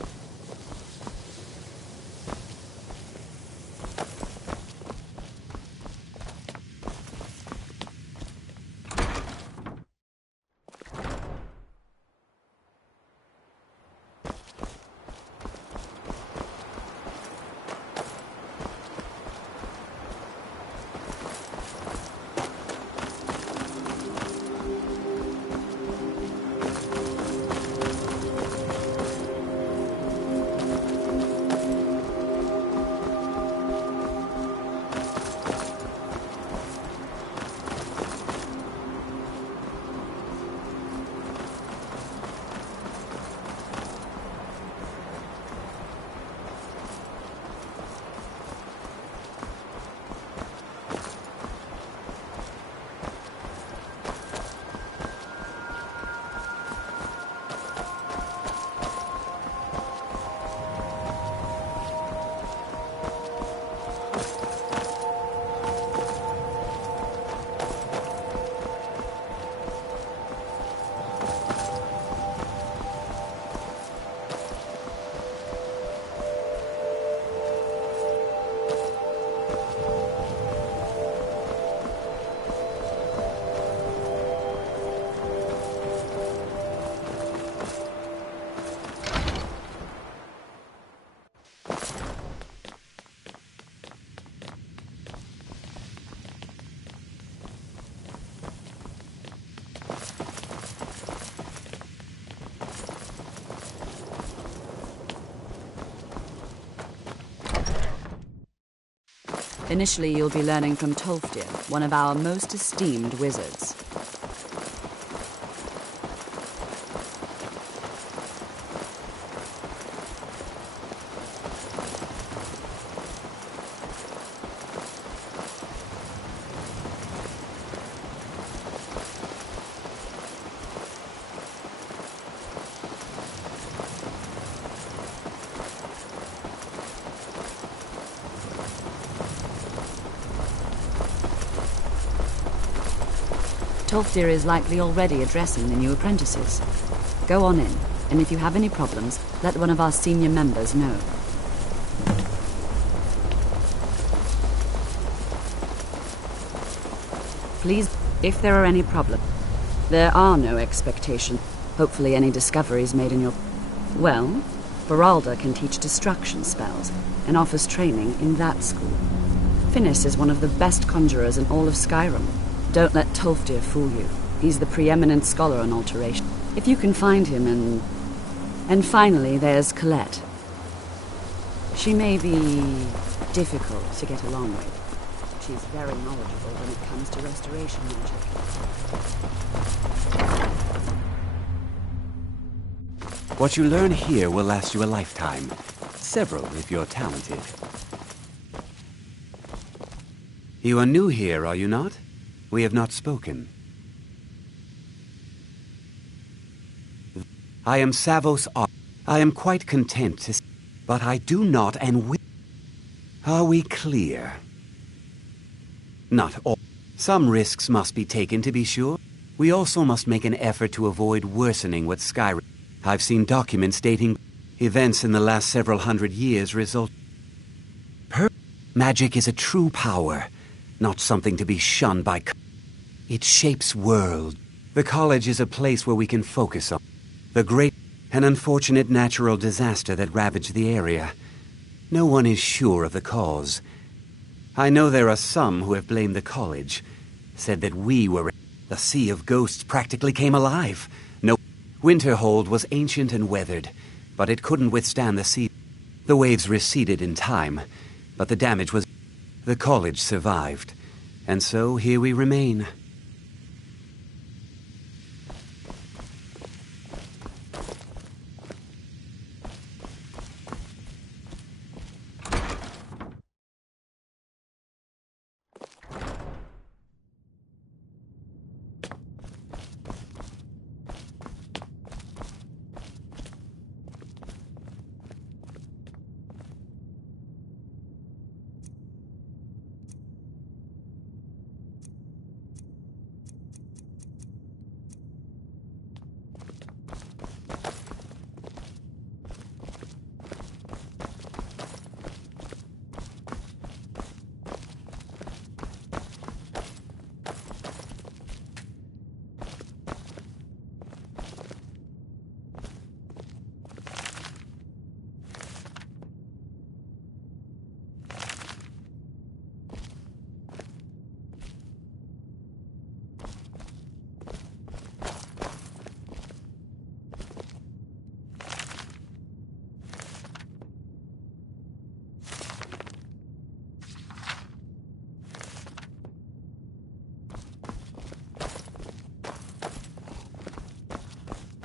Initially, you'll be learning from Tolfdir, one of our most esteemed wizards. Tolfdir is likely already addressing the new apprentices. Go on in, and if you have any problems, let one of our senior members know. Please, if there are any problems, there are no expectations. Hopefully any discoveries made in your... Well, Beralda can teach destruction spells and offers training in that school. Finis is one of the best conjurers in all of Skyrim. Don't let Tolfdir fool you. He's the preeminent scholar on alteration. If you can find him and finally, there's Colette. She may be difficult to get along with. She's very knowledgeable when it comes to restoration magic. What you learn here will last you a lifetime. Several, if you're talented. You are new here, are you not? We have not spoken. I am Savos Ar. I am quite content to... But I do not and will... Are we clear? Not all. Some risks must be taken, to be sure. We also must make an effort to avoid worsening what Skyrim... I've seen documents dating... Events in the last several hundred years result... Magic is a true power, not something to be shunned by... It shapes world. The college is a place where we can focus on the great and unfortunate natural disaster that ravaged the area. No one is sure of the cause. I know there are some who have blamed the college, said that we were... The Sea of Ghosts practically came alive. No, Winterhold was ancient and weathered, but it couldn't withstand the sea. The waves receded in time, but the damage was... The college survived, and so here we remain.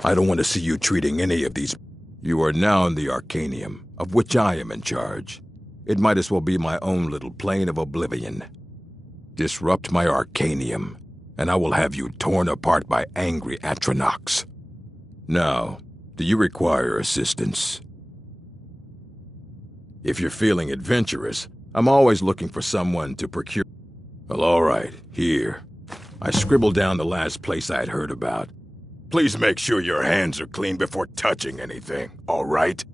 I don't want to see you treating any of these. You are now in the Arcanium, of which I am in charge. It might as well be my own little plane of oblivion. Disrupt my Arcanium, and I will have you torn apart by angry Atronachs. Now, do you require assistance? If you're feeling adventurous, I'm always looking for someone to procure. Well, all right, here. I scribbled down the last place I had heard about. Please make sure your hands are clean before touching anything, all right?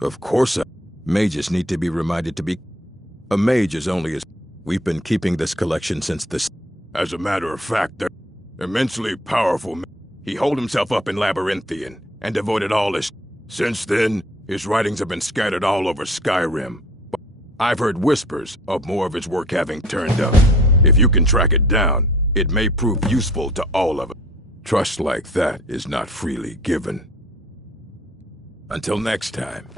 Of course, mages need to be reminded to be... A mage is only as... We've been keeping this collection since this... As a matter of fact, they're immensely powerful. He holed himself up in Labyrinthian and devoted all his... Since then, his writings have been scattered all over Skyrim. But I've heard whispers of more of his work having turned up. If you can track it down, it may prove useful to all of us. Trust like that is not freely given. Until next time.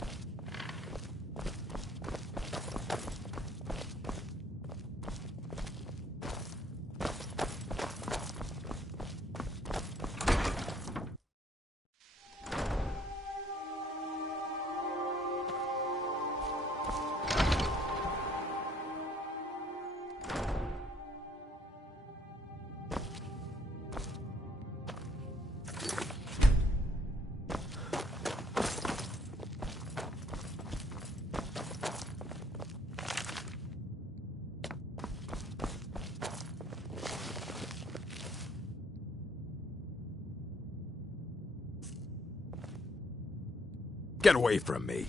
Get away from me.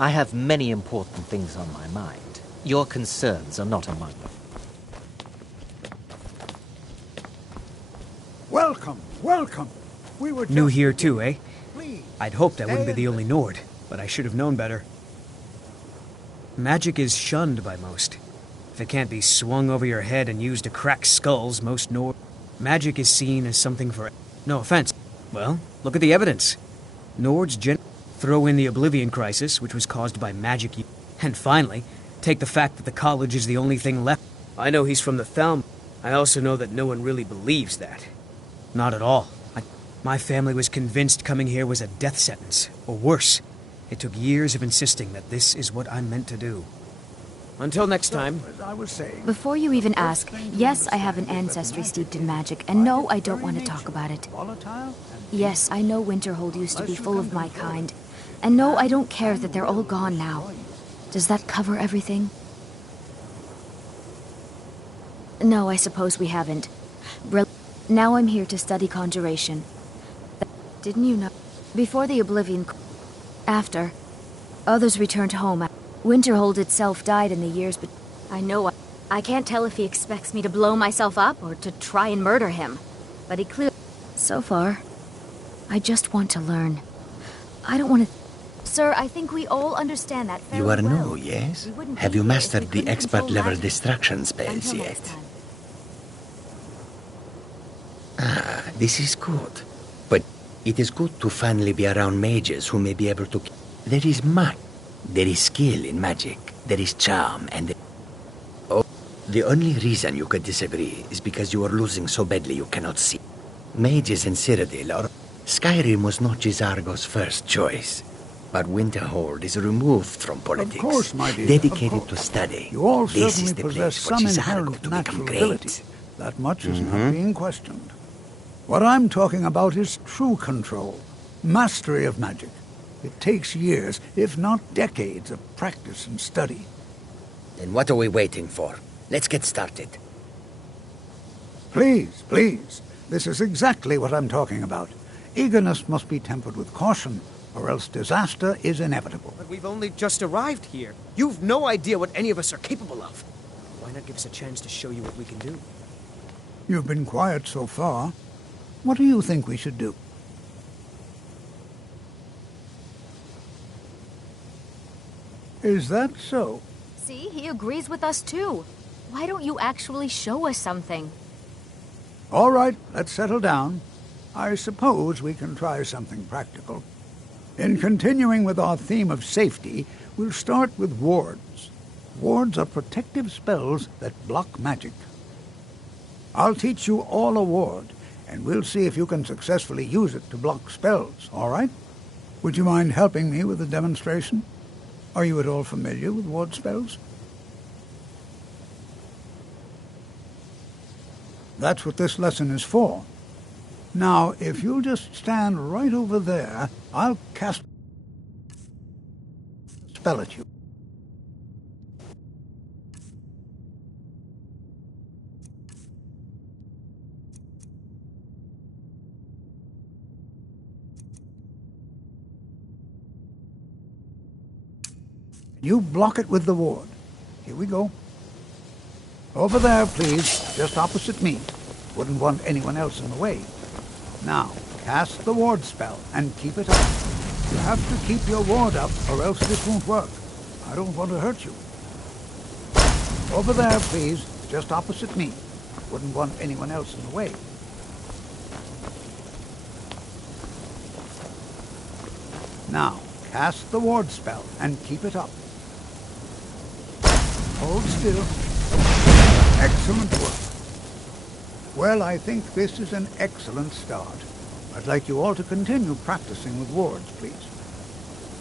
I have many important things on my mind. Your concerns are not among them. Welcome, welcome. We were New here too, eh? I'd hoped I wouldn't be the only Nord, but I should have known better. Magic is shunned by most. If it can't be swung over your head and used to crack skulls, most Nord... Magic is seen as something for... No offense. Well, look at the evidence. Nords throw in the Oblivion Crisis, which was caused by magic, and finally, take the fact that the college is the only thing left. I know he's from the Thalm. I also know that no one really believes that. Not at all. My family was convinced coming here was a death sentence, or worse. It took years of insisting that this is what I'm meant to do. Until next time. As I was saying, before you even ask, yes, I have an ancestry steeped in magic, and no, I don't want to talk about it. Yes, I know Winterhold used to be full of my kind. And no, I don't care that they're all gone now. Does that cover everything? No, I suppose we haven't. Now I'm here to study conjuration. Didn't you know? Before the Oblivion... After. Others returned home. Winterhold itself died in the years, but... I know I can't tell if he expects me to blow myself up or to try and murder him. But he clearly... So far, I just want to learn. I don't want to... Sir, I think we all understand that fairly well. You are new, yes? Have you mastered the expert-level distraction spells yet? Ah, this is good. But it is good to finally be around mages who may be able to... There is much. There is skill in magic. There is charm and... Oh, the only reason you could disagree is because you are losing so badly you cannot see. Mages in Cyrodiil or... Skyrim was not Gisargo's first choice. But Winterhold is removed from politics, of course, my dear, dedicated to study. You all This certainly is the possess place for some Gisargo inherent to natural become ability. That much is not being questioned. What I'm talking about is true control, mastery of magic. It takes years, if not decades, of practice and study. Then what are we waiting for? Let's get started. Please, please. This is exactly what I'm talking about. Eagerness must be tempered with caution, or else disaster is inevitable. But we've only just arrived here. You've no idea what any of us are capable of. Why not give us a chance to show you what we can do? You've been quiet so far. What do you think we should do? Is that so? See, he agrees with us too. Why don't you actually show us something? All right, let's settle down. I suppose we can try something practical. In continuing with our theme of safety, we'll start with wards. Wards are protective spells that block magic. I'll teach you all a ward, and we'll see if you can successfully use it to block spells, all right? Would you mind helping me with the demonstration? Are you at all familiar with ward spells? That's what this lesson is for. Now, if you'll just stand right over there, I'll cast a spell at you. You block it with the ward. Here we go. Over there, please, just opposite me. Wouldn't want anyone else in the way. Now, cast the ward spell and keep it up. You have to keep your ward up or else this won't work. I don't want to hurt you. Over there, please, just opposite me. Wouldn't want anyone else in the way. Now, cast the ward spell and keep it up. Hold still. Excellent work. Well, I think this is an excellent start. I'd like you all to continue practicing with wards, please.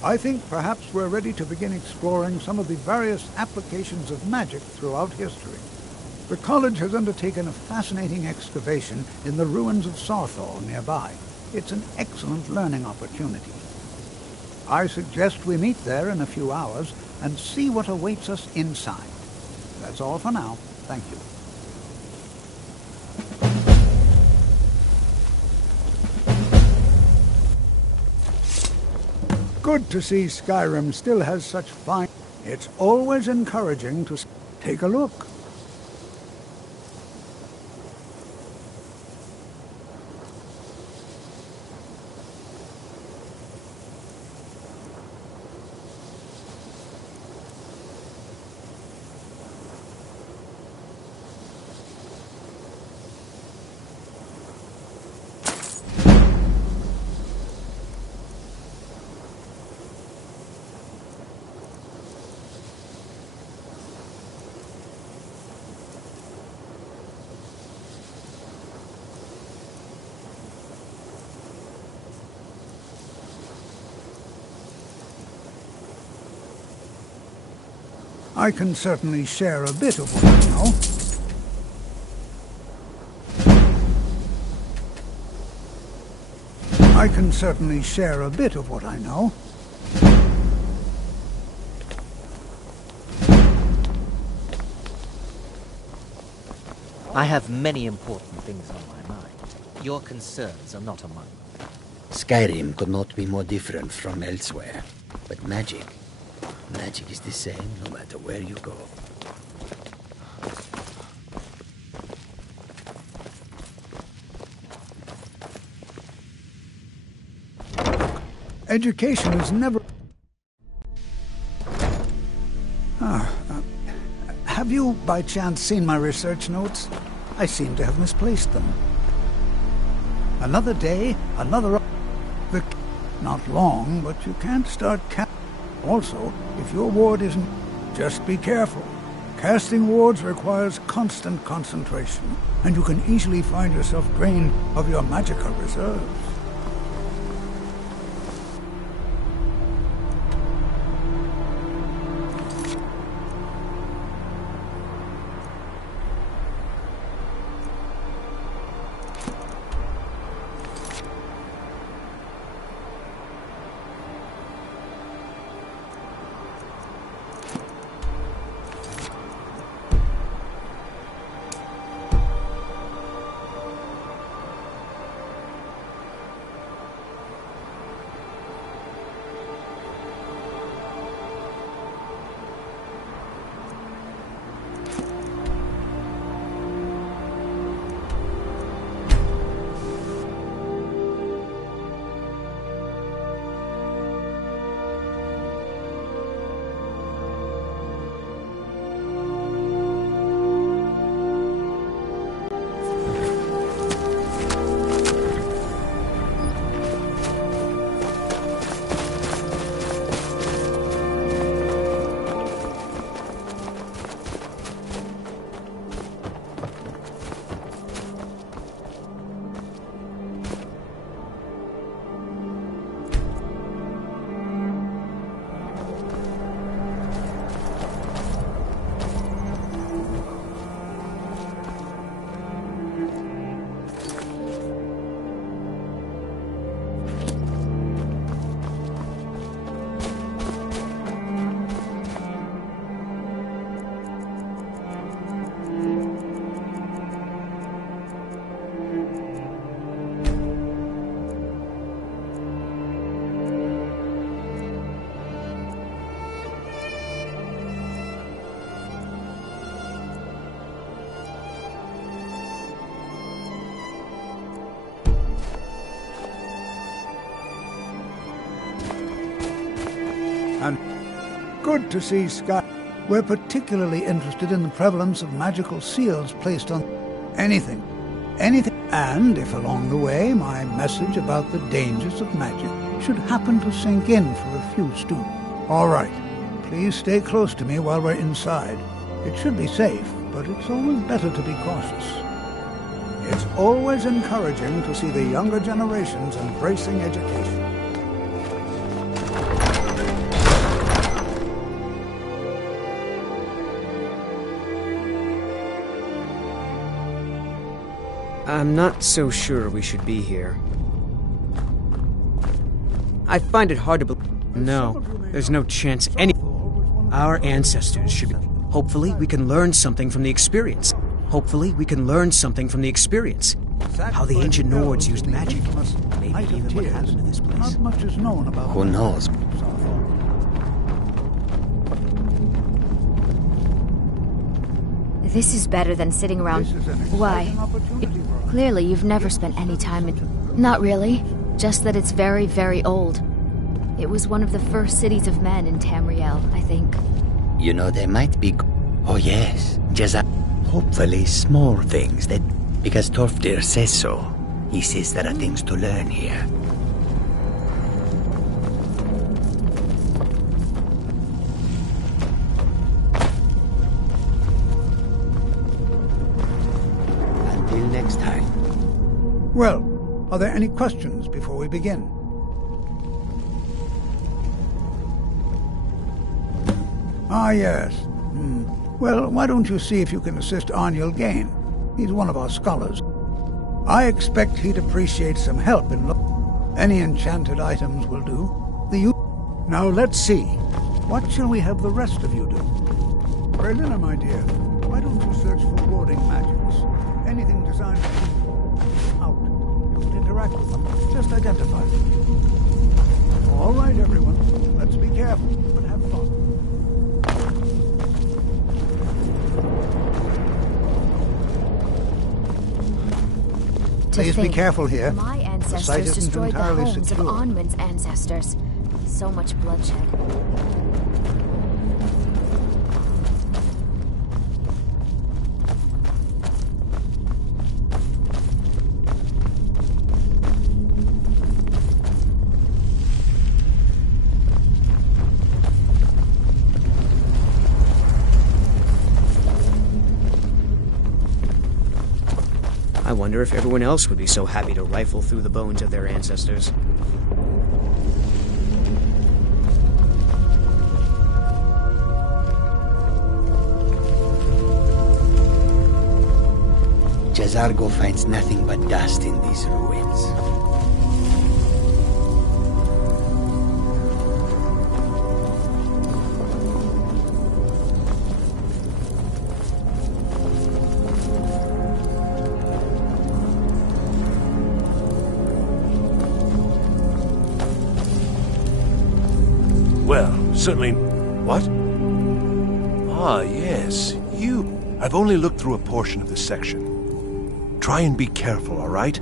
I think perhaps we're ready to begin exploring some of the various applications of magic throughout history. The college has undertaken a fascinating excavation in the ruins of Sarthal nearby. It's an excellent learning opportunity. I suggest we meet there in a few hours and see what awaits us inside. That's all for now. Thank you. Good to see Skyrim still has such fine... It's always encouraging to take a look. I can certainly share a bit of what I know. I can certainly share a bit of what I know. I have many important things on my mind. Your concerns are not among them. Skyrim could not be more different from elsewhere. But magic is the same no matter where you go. Education is never... have you, by chance, seen my research notes? I seem to have misplaced them. Another day, another... Not long, but you can't start... Also, if your ward isn't... Just be careful. Casting wards requires constant concentration, and you can easily find yourself drained of your magical reserves. good to see Sky. We're particularly interested in the prevalence of magical seals placed on anything. And if along the way my message about the dangers of magic should happen to sink in for a few students. All right. Please stay close to me while we're inside. It should be safe, but it's always better to be cautious. It's always encouraging to see the younger generations embracing education. I'm not so sure we should be here. I find it hard to believe. No, there's no chance any... Our ancestors should be... Hopefully we can learn something from the experience. How the ancient Nords used magic. Maybe even what happened to this place. Not much is known about... Who knows? This is better than sitting around. Why? Clearly, you've never spent any time in... Not really. Just that it's very, very old. It was one of the first cities of men in Tamriel, I think. You know, there might be... Oh, yes. Just hopefully small things that... Because Torfdir says so. He says there are things to learn here. Until next time. Well, are there any questions before we begin? Ah, yes. Well, why don't you see if you can assist Arniel Gain? He's one of our scholars. I expect he'd appreciate some help in any enchanted items will do. Now let's see. What shall we have the rest of you do? Berlina, my dear, why don't you search for warding magics? Anything designed to keep out. Don't interact with them. Just identify them. All right, everyone. Let's be careful, but have fun. Please be careful here. My ancestors destroyed the homes of Onwin's ancestors. So much bloodshed. I wonder if everyone else would be so happy to rifle through the bones of their ancestors. Jazargo finds nothing but dust in these ruins. Well, certainly... What? Ah, yes, you. I've only looked through a portion of this section. Try and be careful, all right?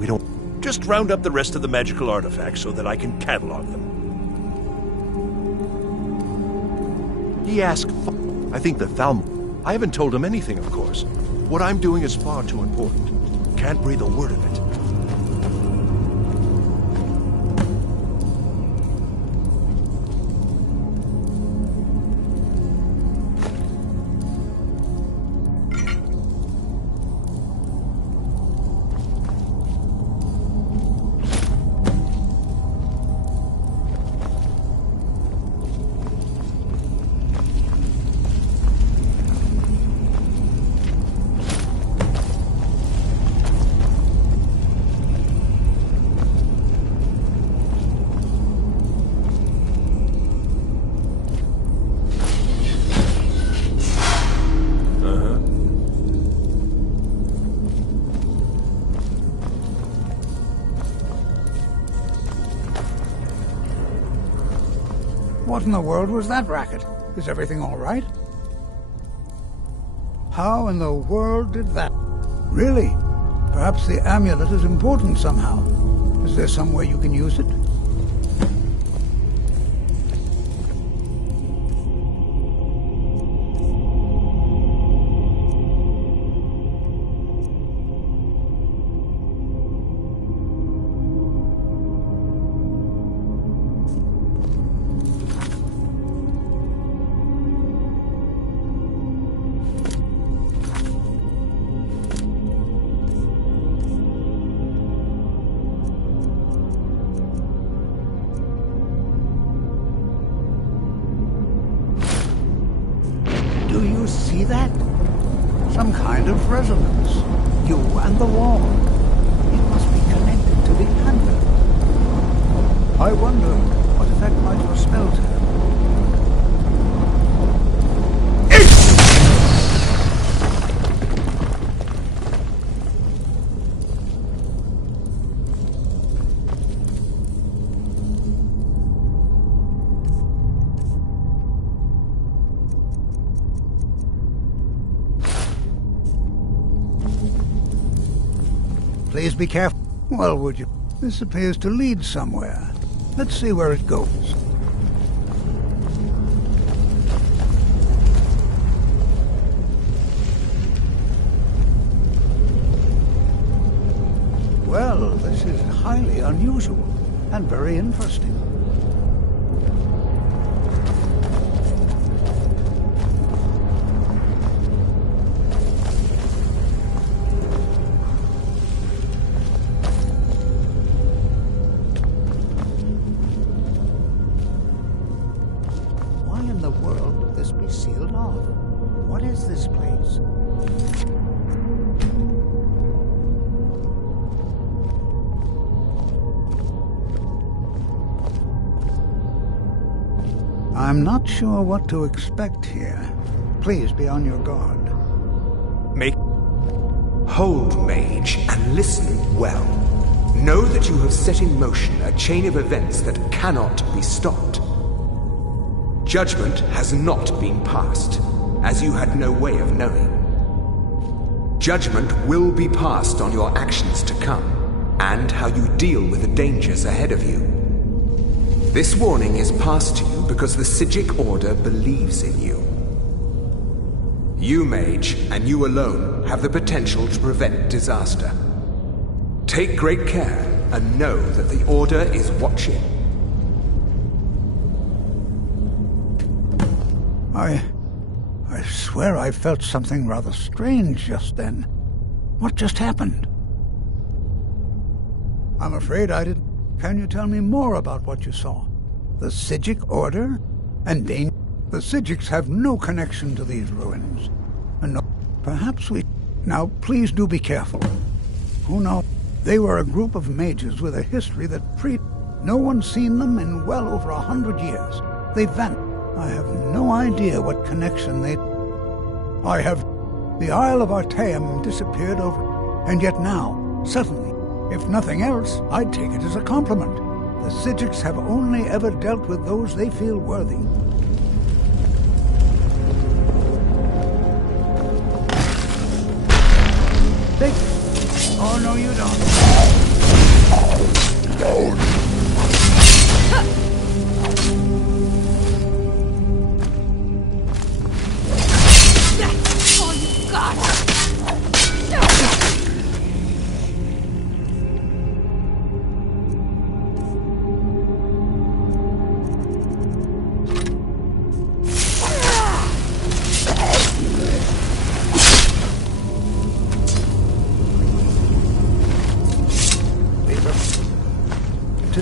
We don't... Just round up the rest of the magical artifacts so that I can catalog them. He asked... I think the Thalm... I haven't told him anything, of course. What I'm doing is far too important. Can't breathe a word of it. What in the world was that racket? Is everything all right? How in the world did that... Really? Perhaps the amulet is important somehow. Is there some way you can use it? Do you see that? Some kind of resonance. You and the wall. It must be connected to the anvil. I wonder what effect might your spells have. Please be careful. Well, would you? This appears to lead somewhere. Let's see where it goes. Well, this is highly unusual and very interesting. I'm not sure what to expect here. Please be on your guard. Hold, mage, and listen well. Know that you have set in motion a chain of events that cannot be stopped. Judgment has not been passed, as you had no way of knowing. Judgment will be passed on your actions to come, and how you deal with the dangers ahead of you. This warning is passed to you because the Psijic Order believes in you. You, mage, and you alone have the potential to prevent disaster. Take great care and know that the Order is watching. I swear I felt something rather strange just then. What just happened? I'm afraid I didn't... Can you tell me more about what you saw? The Psijic Order? And danger? The Psijics have no connection to these ruins. And no... Perhaps we... Now, please do be careful. Who knows? They were a group of mages with a history that No one's seen them in well over 100 years. They vanished. I have no idea what connection they... I have... The Isle of Artaeum disappeared over... And yet now, suddenly, if nothing else, I'd take it as a compliment. The Psijics have only ever dealt with those they feel worthy. Oh, no, you don't.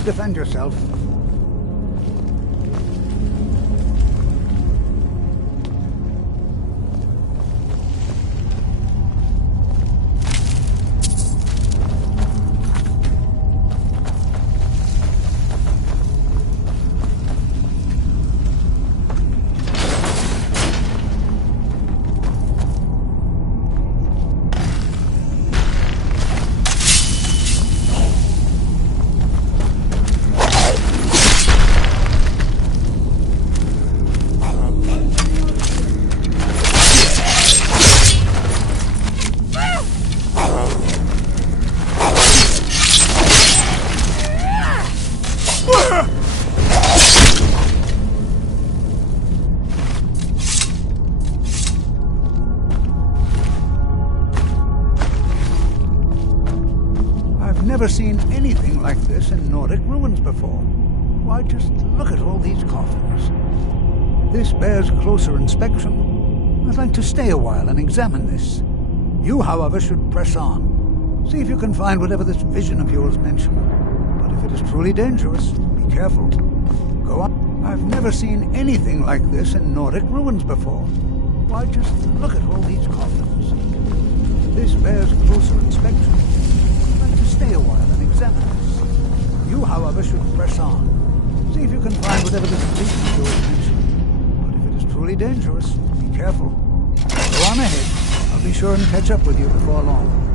Defend yourself. Never seen anything like this in Nordic ruins before. Why, just look at all these coffins. This bears closer inspection. I'd like to stay a while and examine this. You, however, should press on. See if you can find whatever this vision of yours mentioned. But if it is truly dangerous, be careful. Go on. I've never seen anything like this in Nordic ruins before. why, just look at all these coffins. This bears closer inspection. I'd like to stay a while and examine this. You, however, should press on. See if you can find whatever this policeman George mentioned. But if it is truly dangerous, be careful. Go on ahead. I'll be sure and catch up with you before long.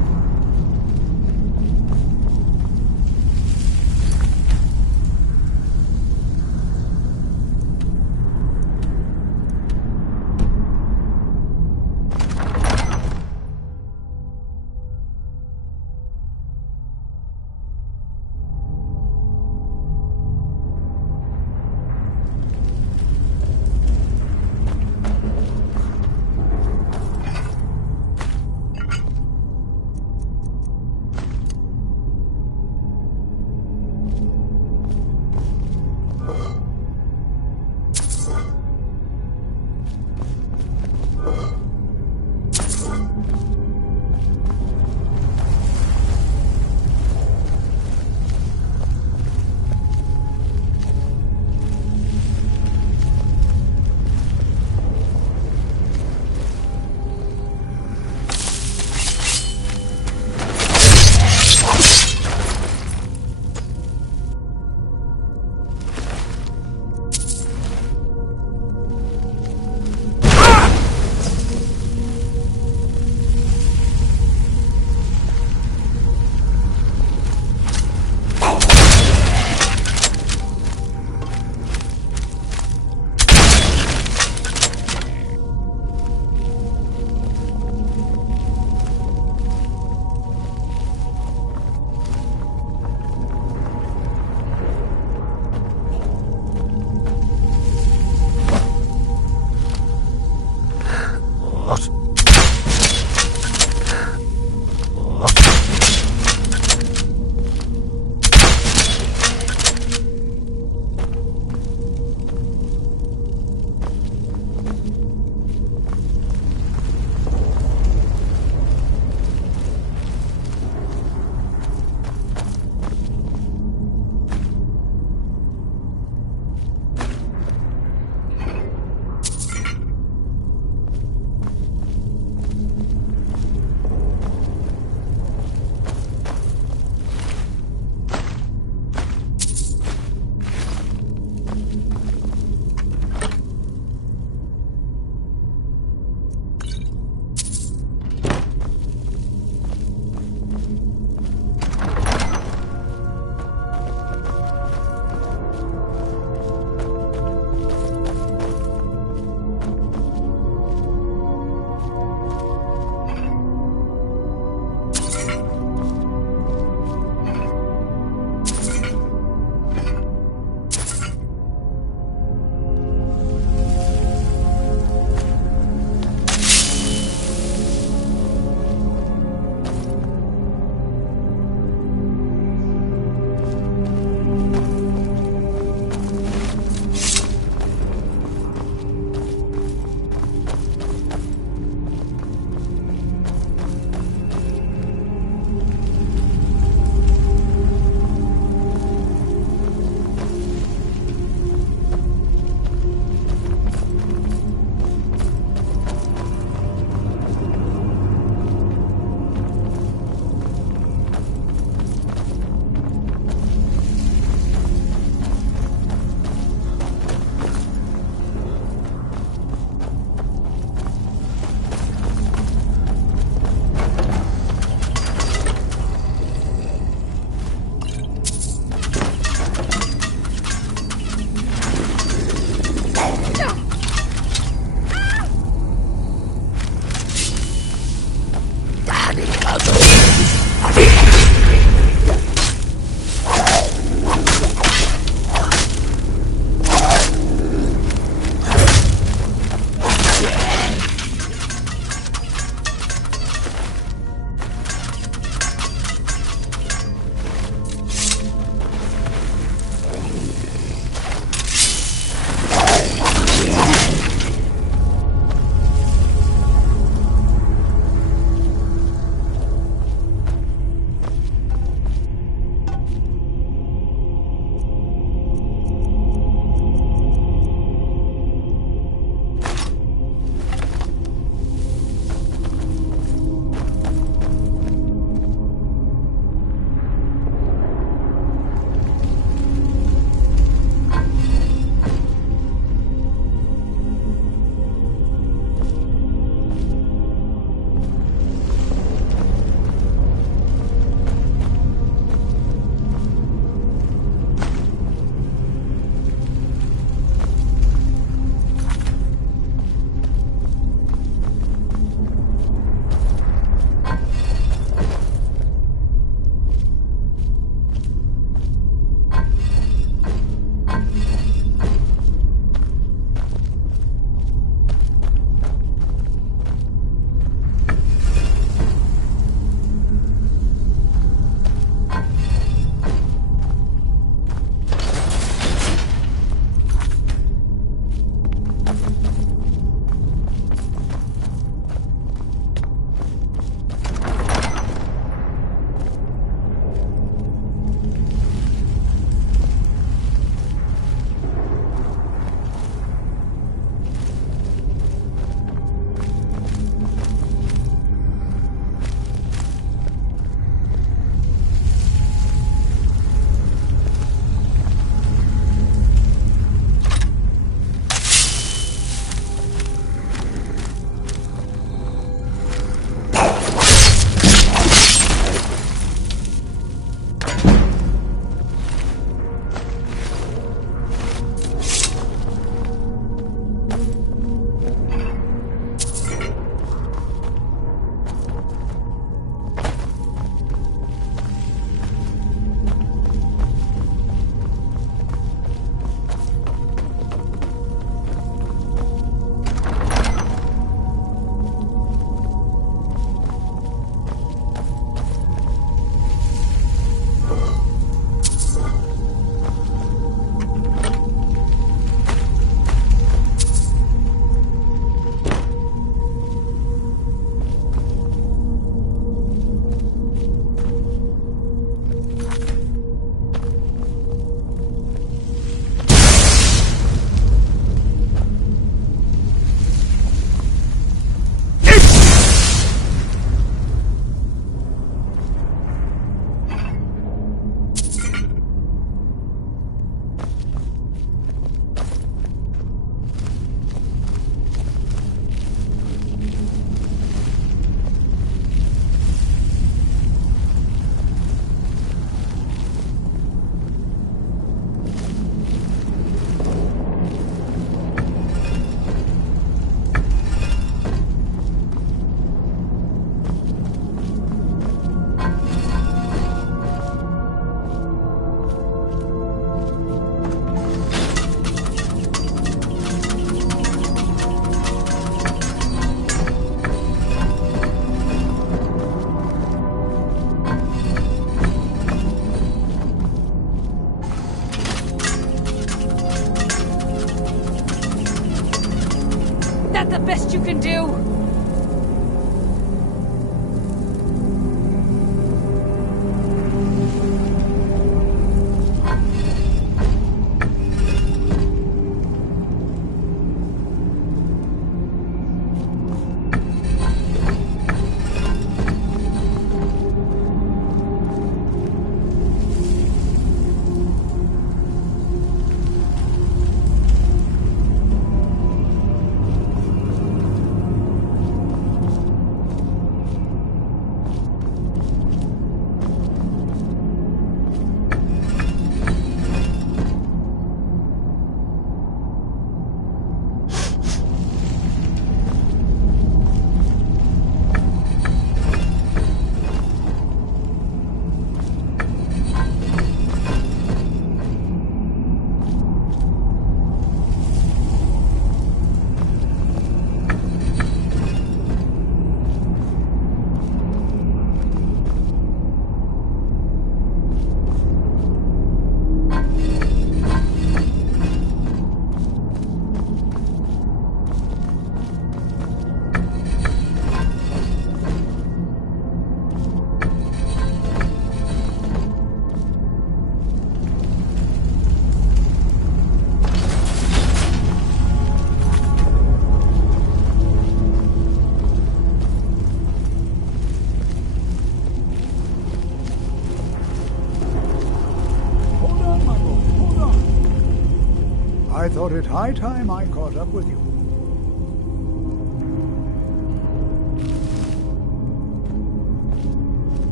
thought it high time I caught up with you.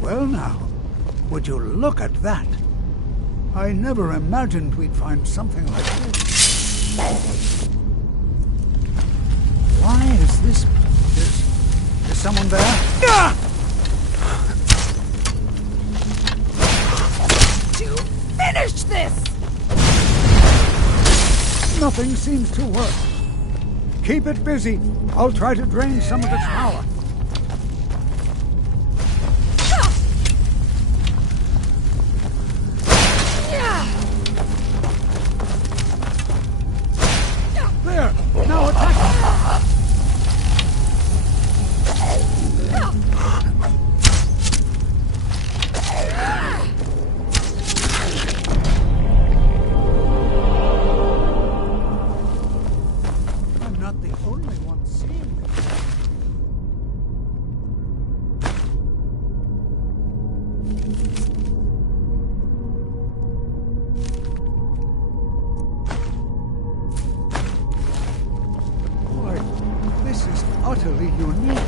Well now, would you look at that? I never imagined we'd find something like this. Why is this... Is someone there? To finish this! Nothing seems to work. Keep it busy. I'll try to drain some of its power. There! Now attack! I'm not the only one seeing this. Boy, this is utterly unique.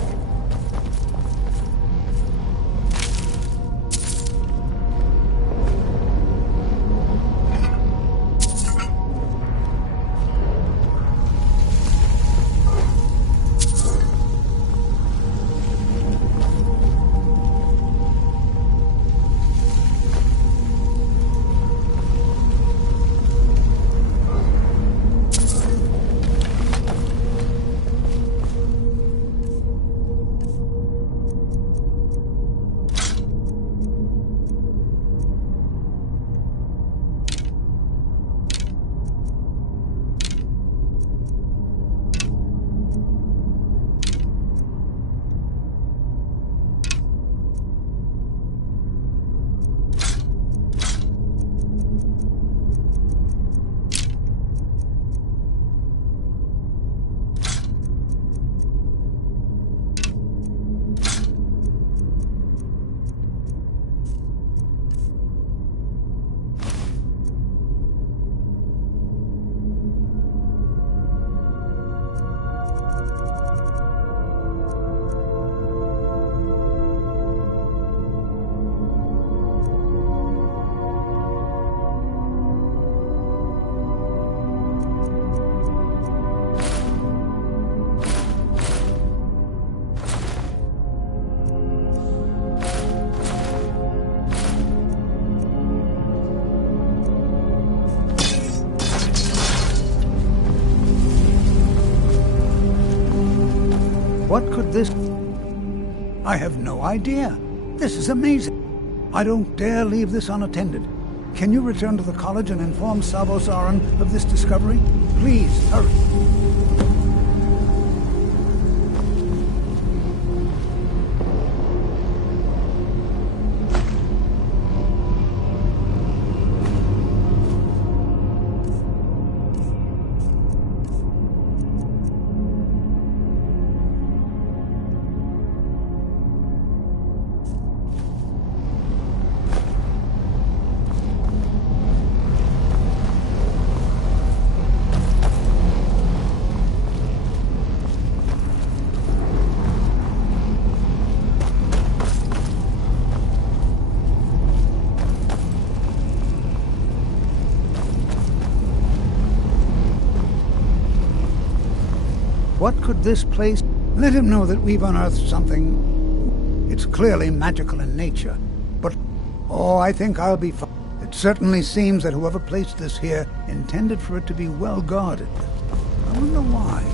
What could this... I have no idea. This is amazing. I don't dare leave this unattended. Can you return to the college and inform Savo Saran of this discovery? Please, hurry. What could this place... Let him know that we've unearthed something... It's clearly magical in nature, but... Oh, I think I'll be fine. It certainly seems that whoever placed this here intended for it to be well guarded. I wonder why.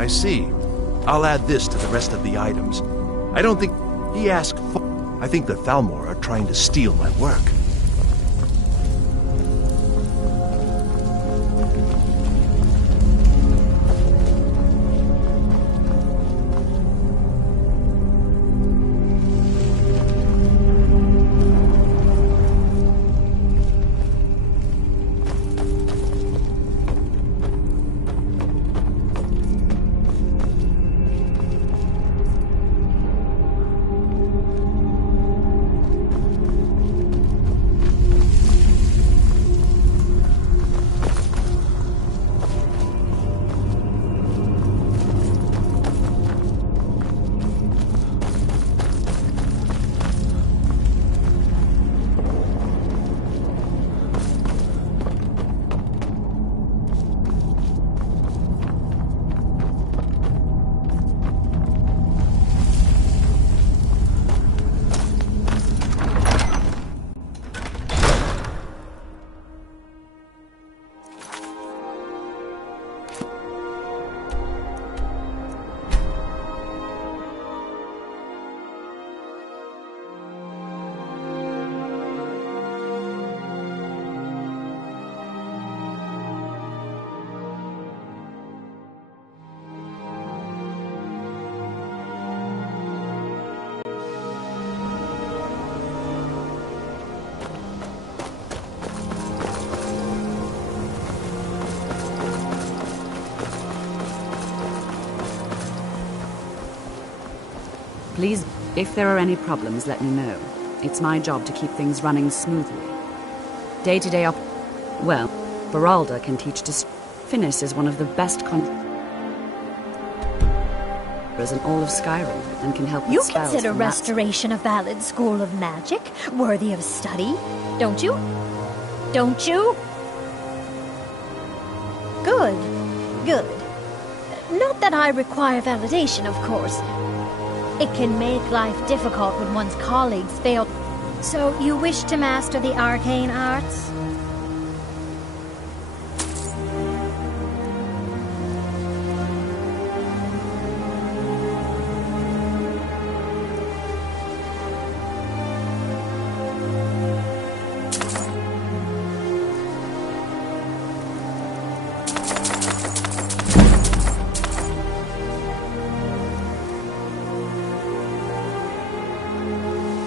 I see. I'll add this to the rest of the items. I don't think he asked for... I think the Thalmor are trying to steal my work. Please, if there are any problems, let me know. It's my job to keep things running smoothly. Day-to-day well, Beralda can teach to... Finis is one of the best in all of Skyrim and can help with You spells consider from that. restoration a valid school of magic, worthy of study, don't you? Don't you? Good. Good. Not that I require validation, of course. It can make life difficult when one's colleagues fail. So, you wish to master the arcane arts?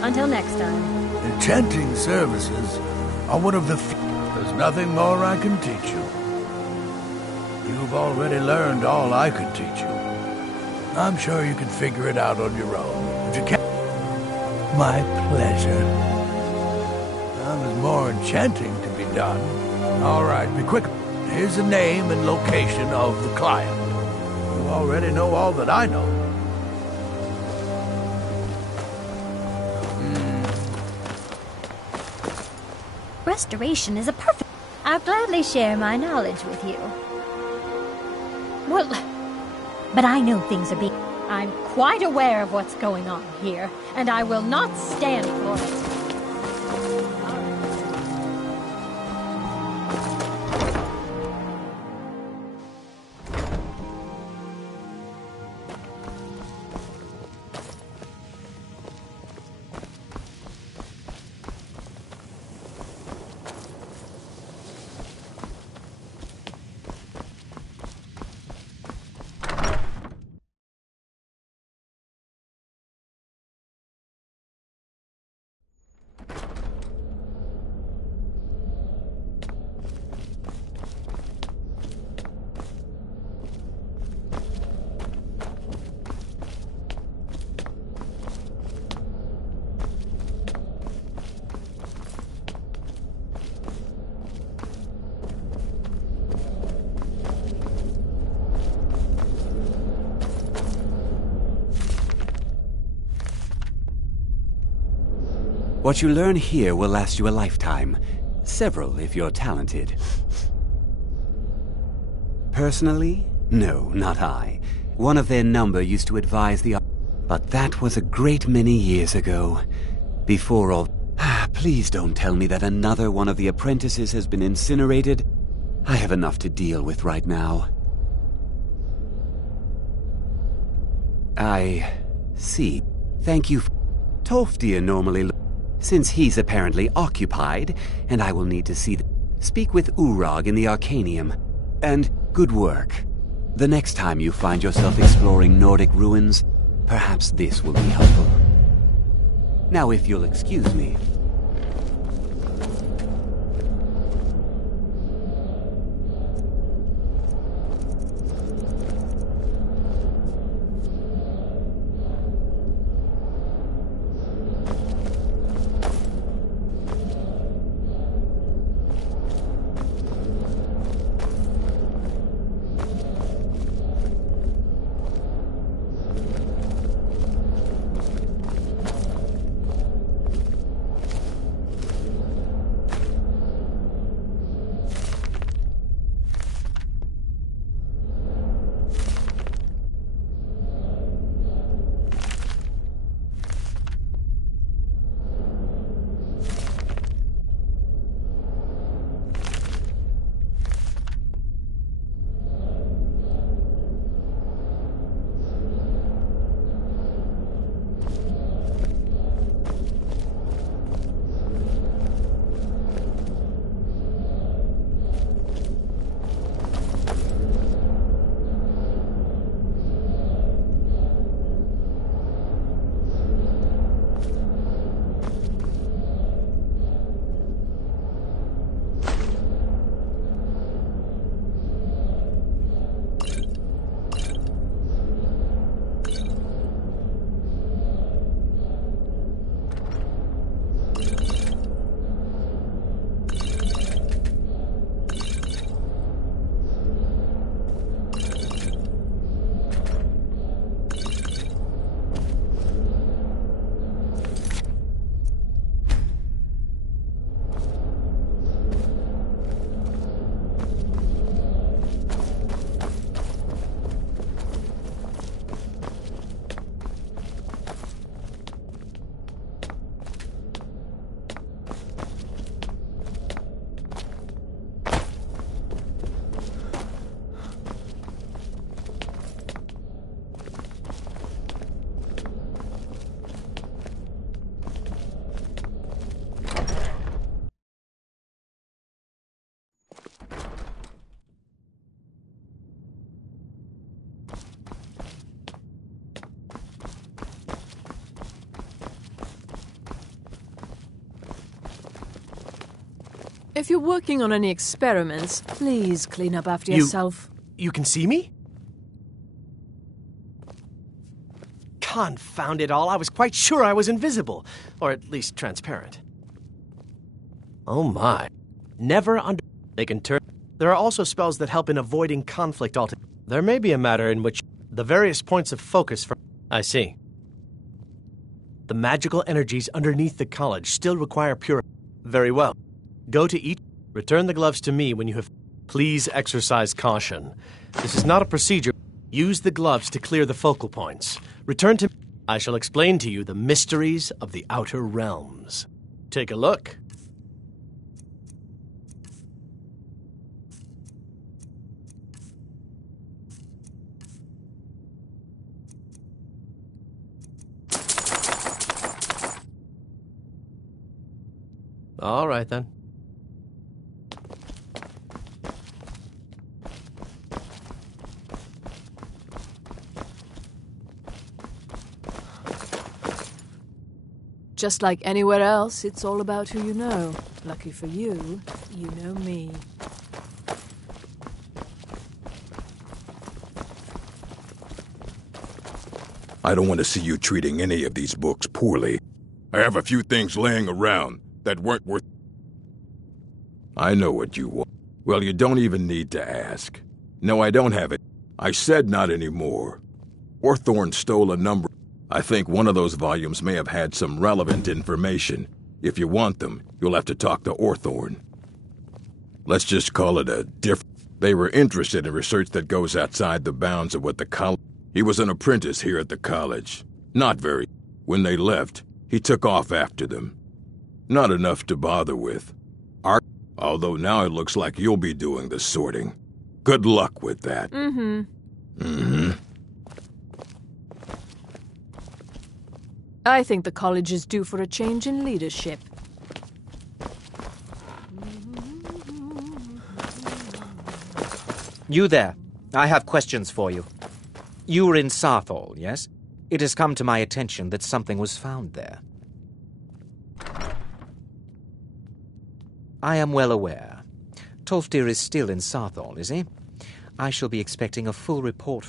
Until next time. Enchanting services are one of the There's nothing more I can teach you. You've already learned all I could teach you. I'm sure you can figure it out on your own. If you can't... My pleasure. Now there's more enchanting to be done. All right, be quick. Here's the name and location of the client. You already know all that I know. Restoration is a perfect... I'll gladly share my knowledge with you. Well, but I know things are being... I'm quite aware of what's going on here, and I will not stand for it. What you learn here will last you a lifetime. Several, if you're talented. Personally? No, not I. One of their number used to advise the... But that was a great many years ago. Before all... Please don't tell me that another one of the apprentices has been incinerated. I have enough to deal with right now. I... see. Thank you. Toftir normally... Since he's apparently occupied, and I will need to see... Speak with Urag in the Arcanium. And good work. The next time you find yourself exploring Nordic ruins, perhaps this will be helpful. Now, if you'll excuse me... If you're working on any experiments, please clean up after yourself. You can see me? Confound it all, I was quite sure I was invisible. Or at least transparent. Oh my. Never under... They can turn... There are also spells that help in avoiding conflict altogether. There may be a matter in which the various points of focus for... I see. The magical energies underneath the college still require pure... Very well. Go to each... Return the gloves to me when you have... Please exercise caution. This is not a procedure. Use the gloves to clear the focal points. Return to... I shall explain to you the mysteries of the Outer Realms. Take a look. All right, then. Just like anywhere else, it's all about who you know. Lucky for you, you know me. I don't want to see you treating any of these books poorly. I have a few things laying around that weren't worth... I know what you want. Well, you don't even need to ask. No, I don't have it. I said not anymore. Orthorn stole a number. I think one of those volumes may have had some relevant information. If you want them, you'll have to talk to Orthorn. Let's just call it a They were interested in research that goes outside the bounds of what the college... He was an apprentice here at the college. Not very. When they left, he took off after them. Not enough to bother with. Although now it looks like you'll be doing the sorting. Good luck with that. Mm-hmm. Mm-hmm. I think the college is due for a change in leadership. You there. I have questions for you. You were in Sarthal, yes? It has come to my attention that something was found there. I am well aware. Tolfdir is still in Sarthal, is he? I shall be expecting a full report.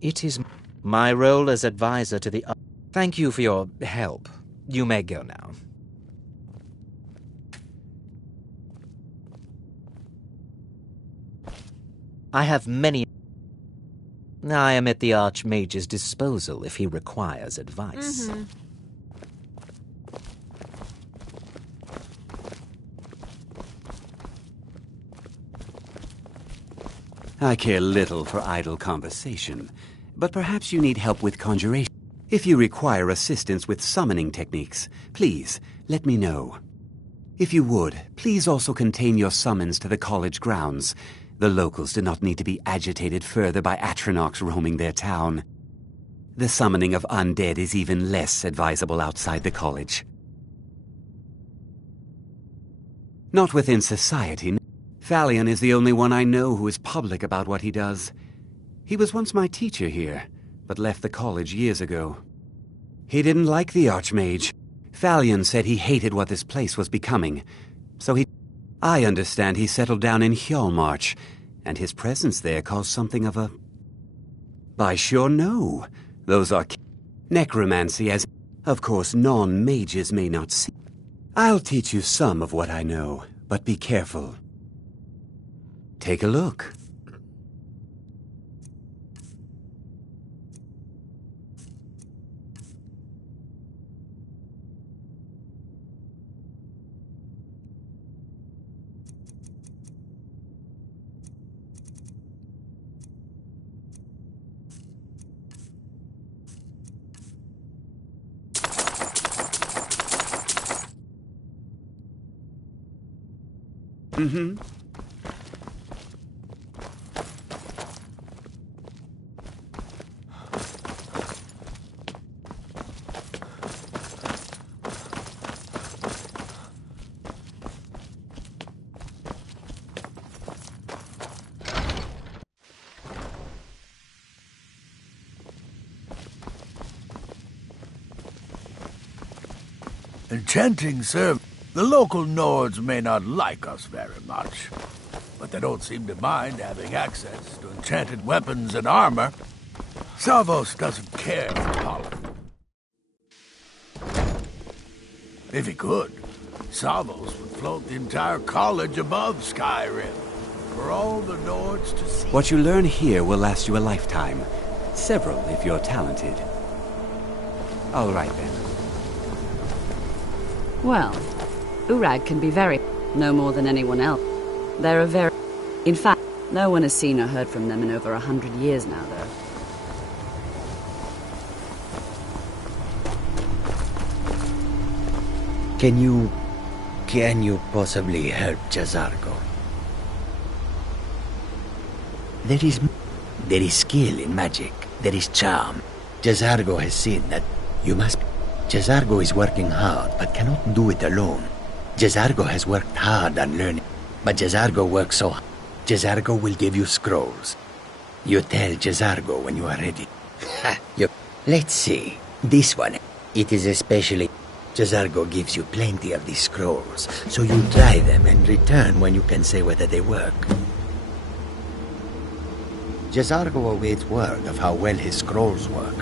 It is my role as advisor to the... Thank you for your help. You may go now. I have many... I am at the Archmage's disposal if he requires advice. Mm-hmm. I care little for idle conversation, but perhaps you need help with conjuration. If you require assistance with summoning techniques, please let me know. If you would, please also contain your summons to the college grounds. The locals do not need to be agitated further by Atronachs roaming their town. The summoning of undead is even less advisable outside the college. Not within society. Thalion is the only one I know who is public about what he does. He was once my teacher here, but left the college years ago. He didn't like the Archmage. Thalion said he hated what this place was becoming, so I understand he settled down in Hjalmarch, and his presence there caused something of a... I sure know. Those are necromancy, as... Of course, non-mages may not see. I'll teach you some of what I know, but be careful. Take a look. Mm-hmm. Enchanting, sir. The local Nords may not like us very much, but they don't seem to mind having access to enchanted weapons and armor. Savos doesn't care for politics. If he could, Savos would float the entire college above Skyrim for all the Nords to see. What you learn here will last you a lifetime. Several, if you're talented. All right, then. Well, Urag can be very... no more than anyone else. They're a very... In fact, no one has seen or heard from them in over 100 years now, though. Can you possibly help Jazargo? There is skill in magic. There is charm. Jazargo has seen that you must... Jazargo is working hard, but cannot do it alone. Jazargo has worked hard on learning, but Jazargo works so hard. Jazargo will give you scrolls. You tell Jazargo when you are ready. Let's see. This one. It is especially... Jazargo gives you plenty of these scrolls, so you try them and return when you can say whether they work. Jazargo awaits word of how well his scrolls work.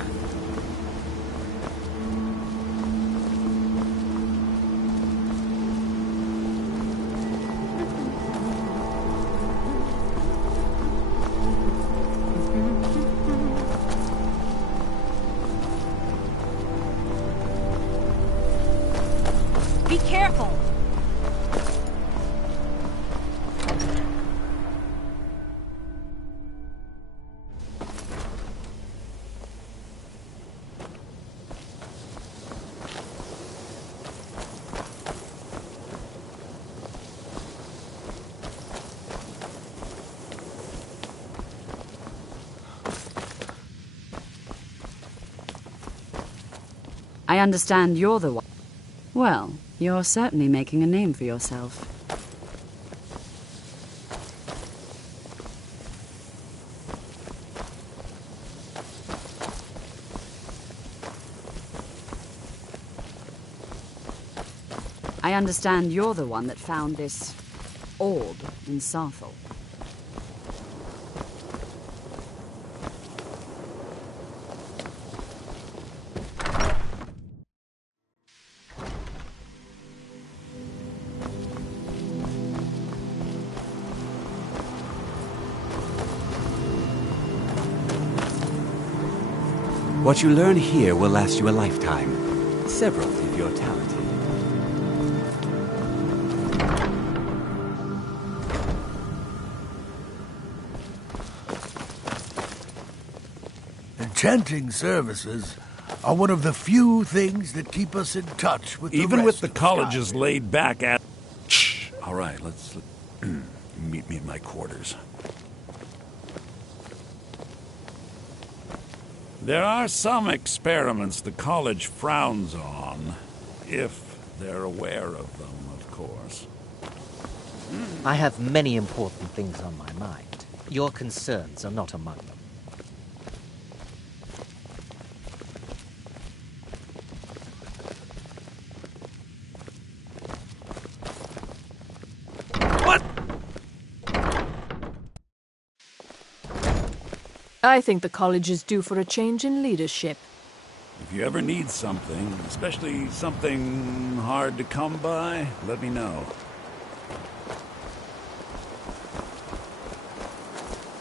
Be careful! I understand you're the one. Well, you're certainly making a name for yourself. I understand you're the one that found this orb in Sarthal. What you learn here will last you a lifetime. Several, if you're talented. Enchanting services are one of the few things that keep us in touch with the Even rest with the of college's Skyrim. laid back at... Shh. All right, let's meet me in my quarters. There are some experiments the college frowns on, if they're aware of them, of course. I have many important things on my mind. Your concerns are not among them. I think the college is due for a change in leadership. If you ever need something, especially something hard to come by, let me know.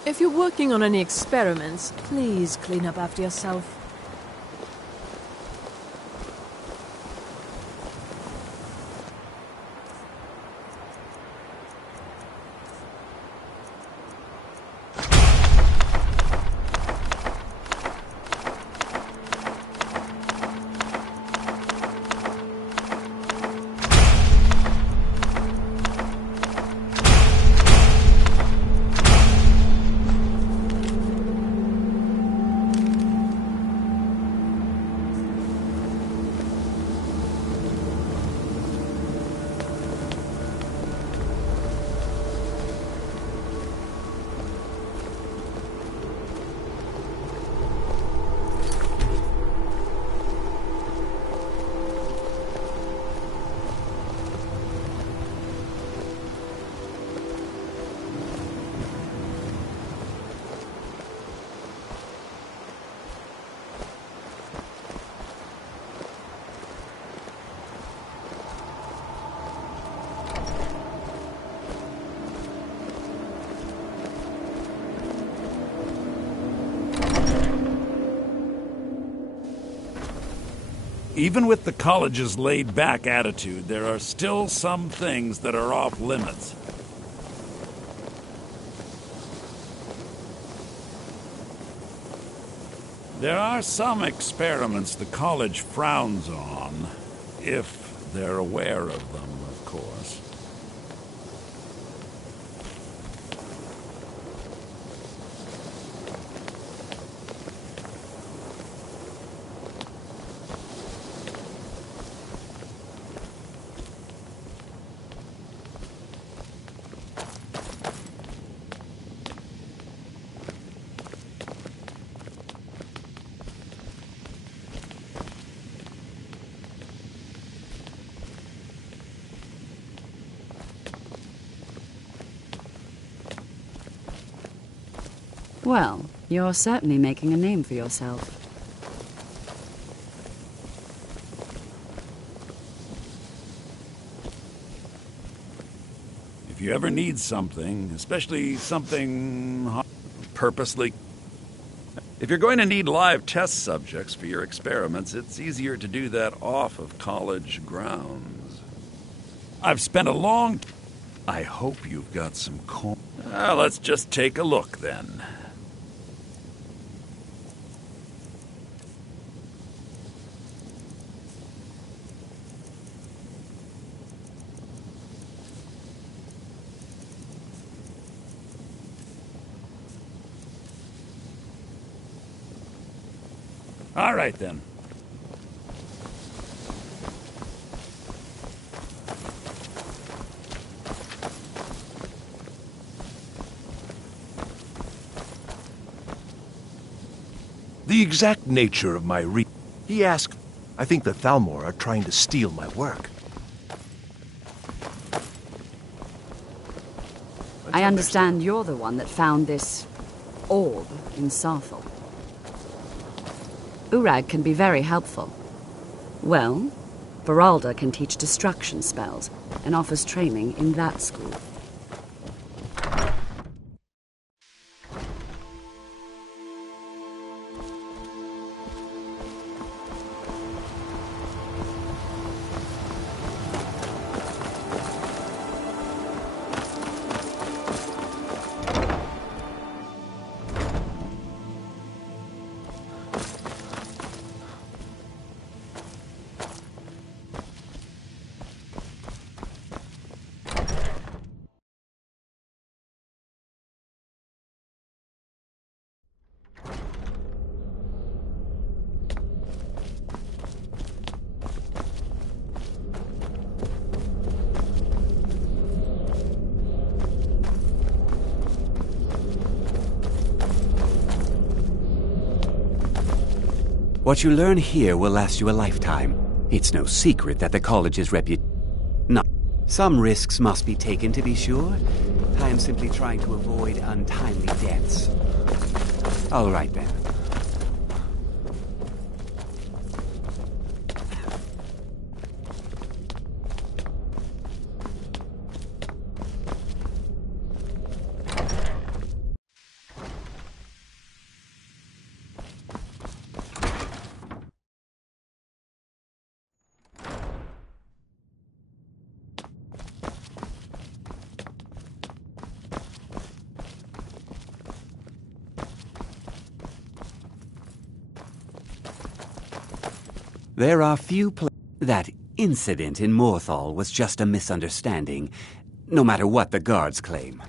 If you're working on any experiments, please clean up after yourself. Even with the college's laid-back attitude, there are still some things that are off limits. There are some experiments the college frowns on, if they're aware of them, of course. Well, you're certainly making a name for yourself. If you ever need something, especially something purposely... If you're going to need live test subjects for your experiments, it's easier to do that off of college grounds. I've spent a long... I hope you've got some coin. Let's just take a look, then. All right, then. The exact nature of my He asked, I think the Thalmor are trying to steal my work. I understand you're the one that found this orb in Sarthal. Urag can be very helpful. Well, Beralda can teach destruction spells and offers training in that school. What you learn here will last you a lifetime. It's no secret that the college's No. Some risks must be taken, to be sure. I am simply trying to avoid untimely deaths. All right, then. There are few That incident in Morthal was just a misunderstanding, no matter what the guards claim.